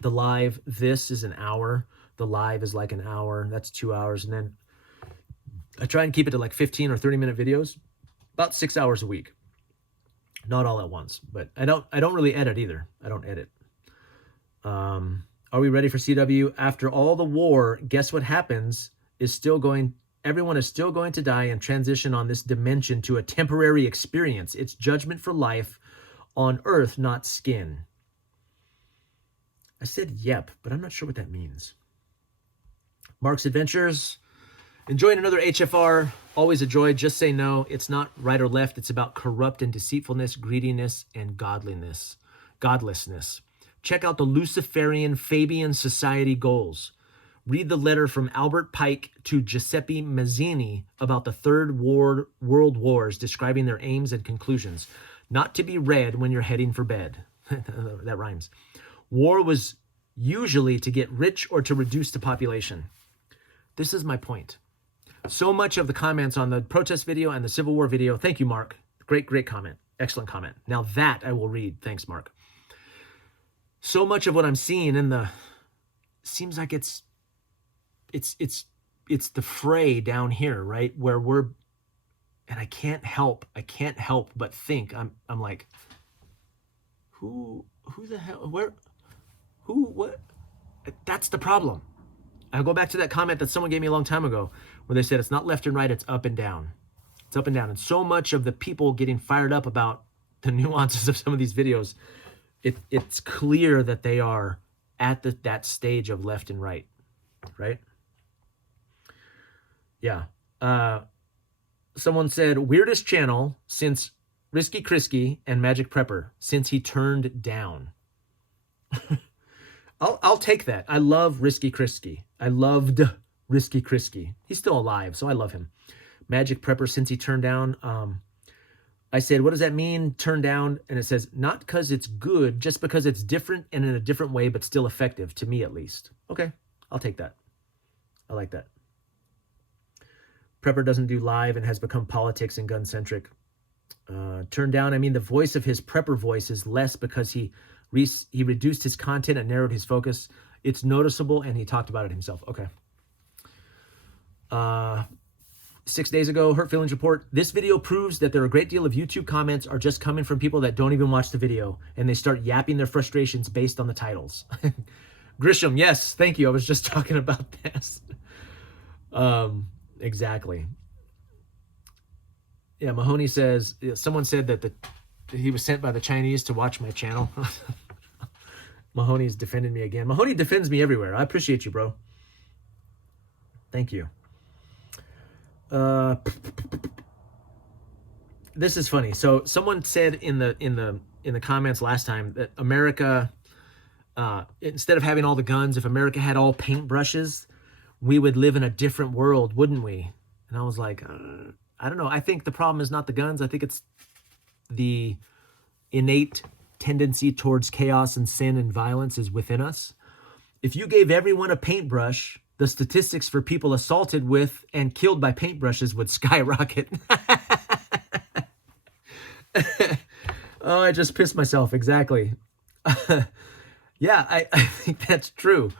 The live, this is an hour. The live is like an hour. That's 2 hours. And then I try and keep it to like 15 or 30-minute videos. About 6 hours a week. Not all at once, but I don't really edit either. I don't edit. Are we ready for CW? After all the war, guess what happens? Everyone is still going to die and transition on this dimension to a temporary experience. It's judgment for life on earth, not skin. I said yep, but I'm not sure what that means. Mark's Adventures. Enjoying another HFR. Always a joy. Just say no. It's not right or left. It's about corrupt and deceitfulness, greediness, and godlessness. Check out the Luciferian Fabian Society goals. Read the letter from Albert Pike to Giuseppe Mazzini about the Third World Wars, describing their aims and conclusions. Not to be read when you're heading for bed. That rhymes. War was usually to get rich or to reduce the population. This is my point. So much of the comments on the protest video and the Civil War video. Thank you, Mark. Great comment. Excellent comment. Now that I will read. Thanks, Mark. So much of what I'm seeing in the seems like it's the fray down here, right? Where we're And I can't help but think, I'm like, who the hell, what? That's the problem. I'll go back to that comment that someone gave me a long time ago where they said it's not left and right, it's up and down. It's up and down. And so much of the people getting fired up about the nuances of some of these videos, it's clear that they are at that stage of left and right, right? Yeah. Someone said, weirdest channel since Risky Krisky and Magic Prepper, since he turned down. I'll take that. I love Risky Krisky. I loved Risky Krisky. He's still alive, so I love him. Magic Prepper, since he turned down. I said, what does that mean, turn down? And it says, not because it's good, just because it's different and in a different way, but still effective, to me at least. Okay, I'll take that. I like that. Prepper doesn't do live and has become politics and gun-centric. Turned down, I mean, the voice of his Prepper voice is less because he reduced his content and narrowed his focus. It's noticeable, and he talked about it himself. Okay. 6 days ago, Hurt Feelings Report. This video proves that there are a great deal of YouTube comments are just coming from people that don't even watch the video, and they start yapping their frustrations based on the titles. Grisham, yes, thank you. I was just talking about this. Exactly. Yeah, Mahoney says, someone said that he was sent by the Chinese to watch my channel. Mahoney's defending me again. Mahoney defends me everywhere. I appreciate you, bro. Thank you. This is funny. So someone said in the comments last time that America, instead of having all the guns, if America had all paintbrushes, we would live in a different world, wouldn't we? And I was like, I don't know. I think the problem is not the guns. I think it's the innate tendency towards chaos and sin and violence is within us. If you gave everyone a paintbrush, the statistics for people assaulted with and killed by paintbrushes would skyrocket. Oh, I just pissed myself. Exactly. Yeah, I think that's true.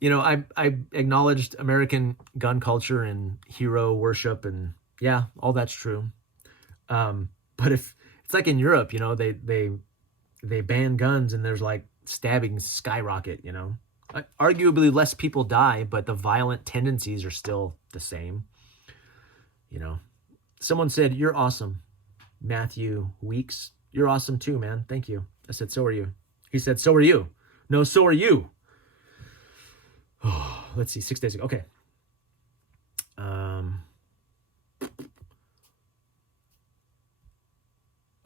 You know, I acknowledged American gun culture and hero worship, and yeah, all that's true. But if it's like in Europe, you know, they ban guns and there's like stabbings skyrocket, you know. Arguably less people die, but the violent tendencies are still the same. You know, someone said, you're awesome. Matthew Weeks, you're awesome too, man. Thank you. I said, so are you. He said, so are you. No, so are you. Oh, let's see, 6 days ago. Okay.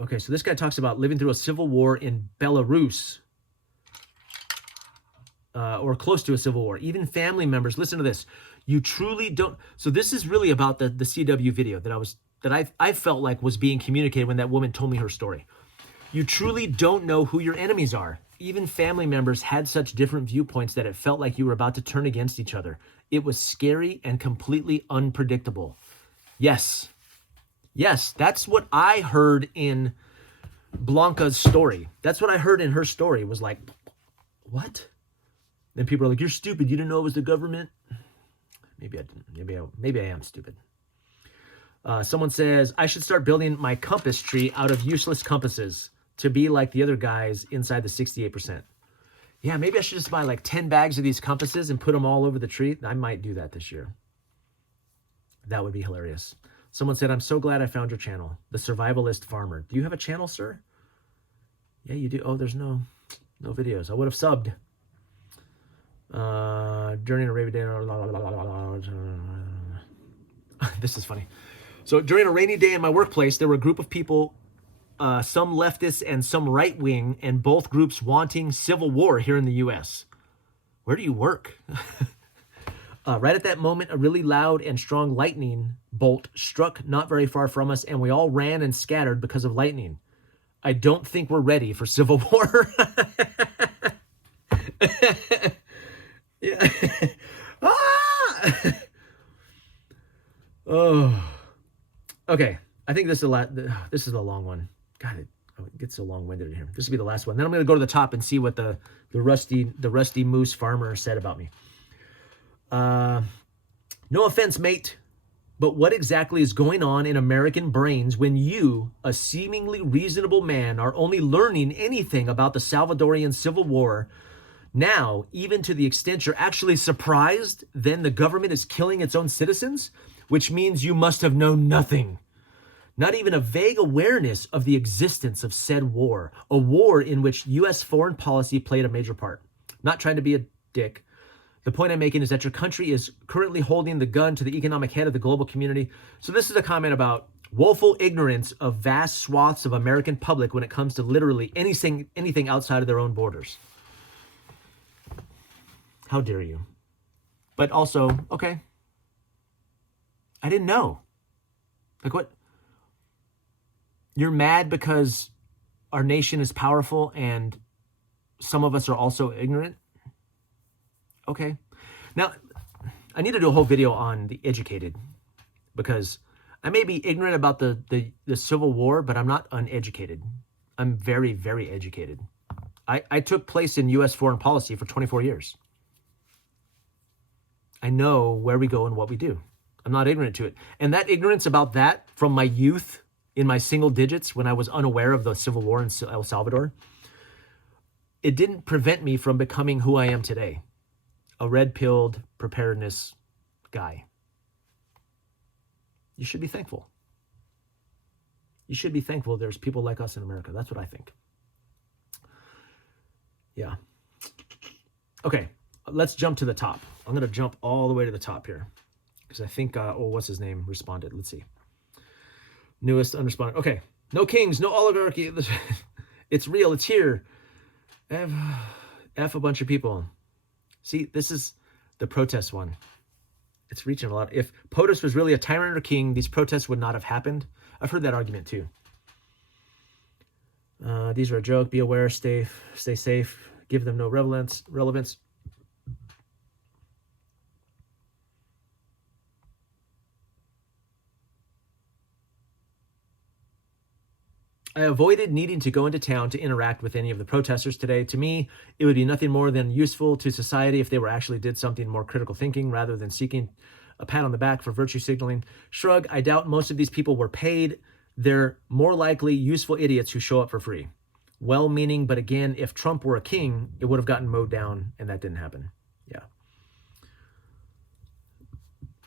Okay, so this guy talks about living through a civil war in Belarus. Or close to a civil war. Even family members, listen to this. You truly don't. So this is really about the CW video that I felt like was being communicated when that woman told me her story. You truly don't know who your enemies are. Even family members had such different viewpoints that it felt like you were about to turn against each other. It was scary and completely unpredictable. Yes. Yes, that's what I heard in Blanca's story. That's what I heard in her story, was like, what? Then people are like, you're stupid. You didn't know it was the government. Maybe I didn't. Maybe I am stupid. Someone says, I should start building my compass tree out of useless compasses to be like the other guys inside the 68%. Yeah, maybe I should just buy like 10 bags of these compasses and put them all over the tree. I might do that this year. That would be hilarious. Someone said, I'm so glad I found your channel, The Survivalist Farmer. Do you have a channel, sir? Yeah, you do. Oh, there's no videos. I would have subbed. During a rainy day. This is funny. So during a rainy day in my workplace, there were a group of people, some leftists and some right-wing, and both groups wanting civil war here in the U.S. Where do you work? Right at that moment, a really loud and strong lightning bolt struck not very far from us, and we all ran and scattered because of lightning. I don't think we're ready for civil war. Yeah. Ah! Oh. Okay. I think this is a long one. God, it gets so long-winded here. This will be the last one. Then I'm going to go to the top and see what the rusty moose farmer said about me. No offense, mate, But what exactly is going on in American brains when you, a seemingly reasonable man, are only learning anything about the Salvadorian Civil War now, even to the extent you're actually surprised then the government is killing its own citizens? Which means you must have known nothing. Not even a vague awareness of the existence of said war, a war in which U.S. foreign policy played a major part. Not trying to be a dick. The point I'm making is that your country is currently holding the gun to the economic head of the global community. So this is a comment about woeful ignorance of vast swaths of American public when it comes to literally anything outside of their own borders. How dare you? But also, okay, I didn't know. Like what? You're mad because our nation is powerful and some of us are also ignorant? Okay. Now, I need to do a whole video on the educated because I may be ignorant about the Civil War, but I'm not uneducated. I'm very, very educated. I took place in U.S. foreign policy for 24 years. I know where we go and what we do. I'm not ignorant to it. And that ignorance about that from my youth in my single digits when I was unaware of the Civil War in El Salvador, it didn't prevent me from becoming who I am today. A red-pilled preparedness guy. You should be thankful. You should be thankful there's people like us in America. That's what I think. Yeah. Okay, let's jump to the top. I'm going to jump all the way to the top here because I think, what's his name responded. Let's see. Newest unresponded. Okay, no kings, no oligarchy. It's real, it's here. F a bunch of people. See, this is the protest one. It's reaching a lot. If POTUS was really a tyrant or king, these protests would not have happened. I've heard that argument too. These are a joke. Be aware. Stay safe. Give them no relevance. I avoided needing to go into town to interact with any of the protesters today. To me, it would be nothing more than useful to society if they were actually did something more critical thinking rather than seeking a pat on the back for virtue signaling. Shrug, I doubt most of these people were paid. They're more likely useful idiots who show up for free. Well-meaning, but again, if Trump were a king, it would have gotten mowed down, and that didn't happen. Yeah.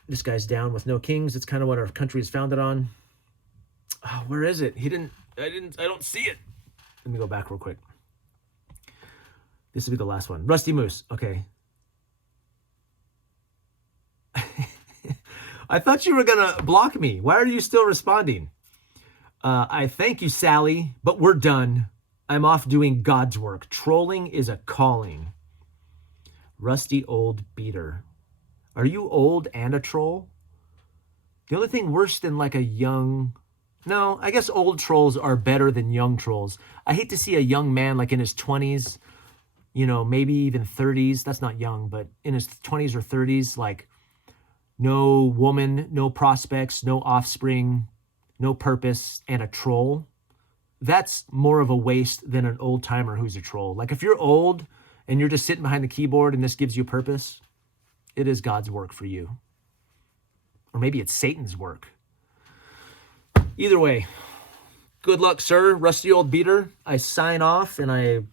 This guy's down with no kings. It's kind of what our country is founded on. Oh, where is it? I don't see it. Let me go back real quick. This will be the last one. Rusty Moose. Okay. I thought you were going to block me. Why are you still responding? I thank you, Sally, but we're done. I'm off doing God's work. Trolling is a calling. Rusty old beater. Are you old and a troll? The only thing worse than like a young... No, I guess old trolls are better than young trolls. I hate to see a young man like in his 20s, you know, maybe even 30s. That's not young, but in his 20s or 30s, like no woman, no prospects, no offspring, no purpose, and a troll. That's more of a waste than an old timer who's a troll. Like if you're old and you're just sitting behind the keyboard and this gives you purpose, it is God's work for you. Or maybe it's Satan's work. Either way, good luck, sir. Rusty old beater. I sign off, and I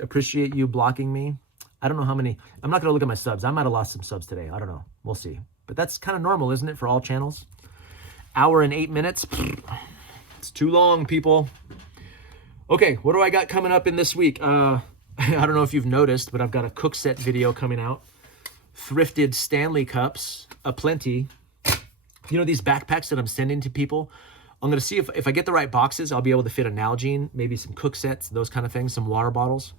appreciate you blocking me. I don't know how many. I'm not going to look at my subs. I might have lost some subs today. I don't know. We'll see. But that's kind of normal, isn't it, for all channels? Hour and 8 minutes. It's too long, people. Okay, what do I got coming up in this week? I don't know if you've noticed, but I've got a cook set video coming out. Thrifted Stanley cups, aplenty. You know these backpacks that I'm sending to people? I'm going to see if I get the right boxes, I'll be able to fit a Nalgene, maybe some cook sets, those kind of things, some water bottles.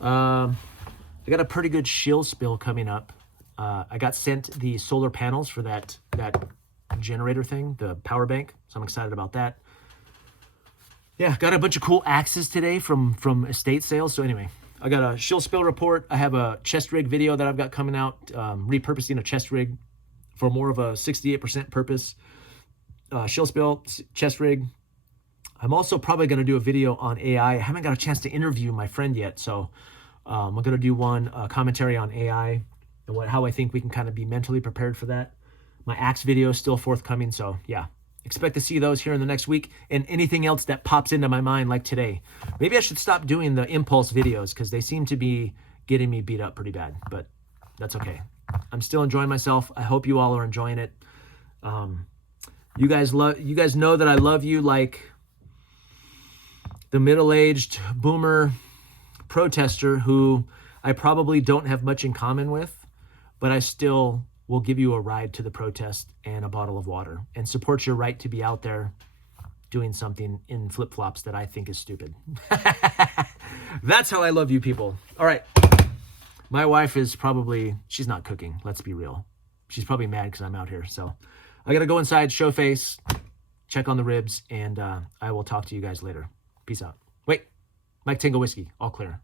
I got a pretty good shill spill coming up. I got sent the solar panels for that generator thing, the power bank, so I'm excited about that. Yeah, got a bunch of cool axes today from estate sales. So anyway, I got a shill spill report. I have a chest rig video that I've got coming out, repurposing a chest rig for more of a 68% purpose. Shill spill, chest rig. I'm also probably going to do a video on AI. I haven't got a chance to interview my friend yet, so I'm going to do one commentary on AI and how I think we can kind of be mentally prepared for that. My axe video is still forthcoming. So yeah, expect to see those here in the next week, and anything else that pops into my mind like today. Maybe I should stop doing the impulse videos because they seem to be getting me beat up pretty bad, but that's okay. I'm still enjoying myself. I hope you all are enjoying it. You guys know that I love you like the middle-aged boomer protester who I probably don't have much in common with, but I still will give you a ride to the protest and a bottle of water and support your right to be out there doing something in flip-flops that I think is stupid. That's how I love you people. All right. My wife is she's not cooking. Let's be real. She's probably mad because I'm out here. So I got to go inside, show face, check on the ribs, and I will talk to you guys later. Peace out. Wait, Mike Tingle Whiskey, all clear.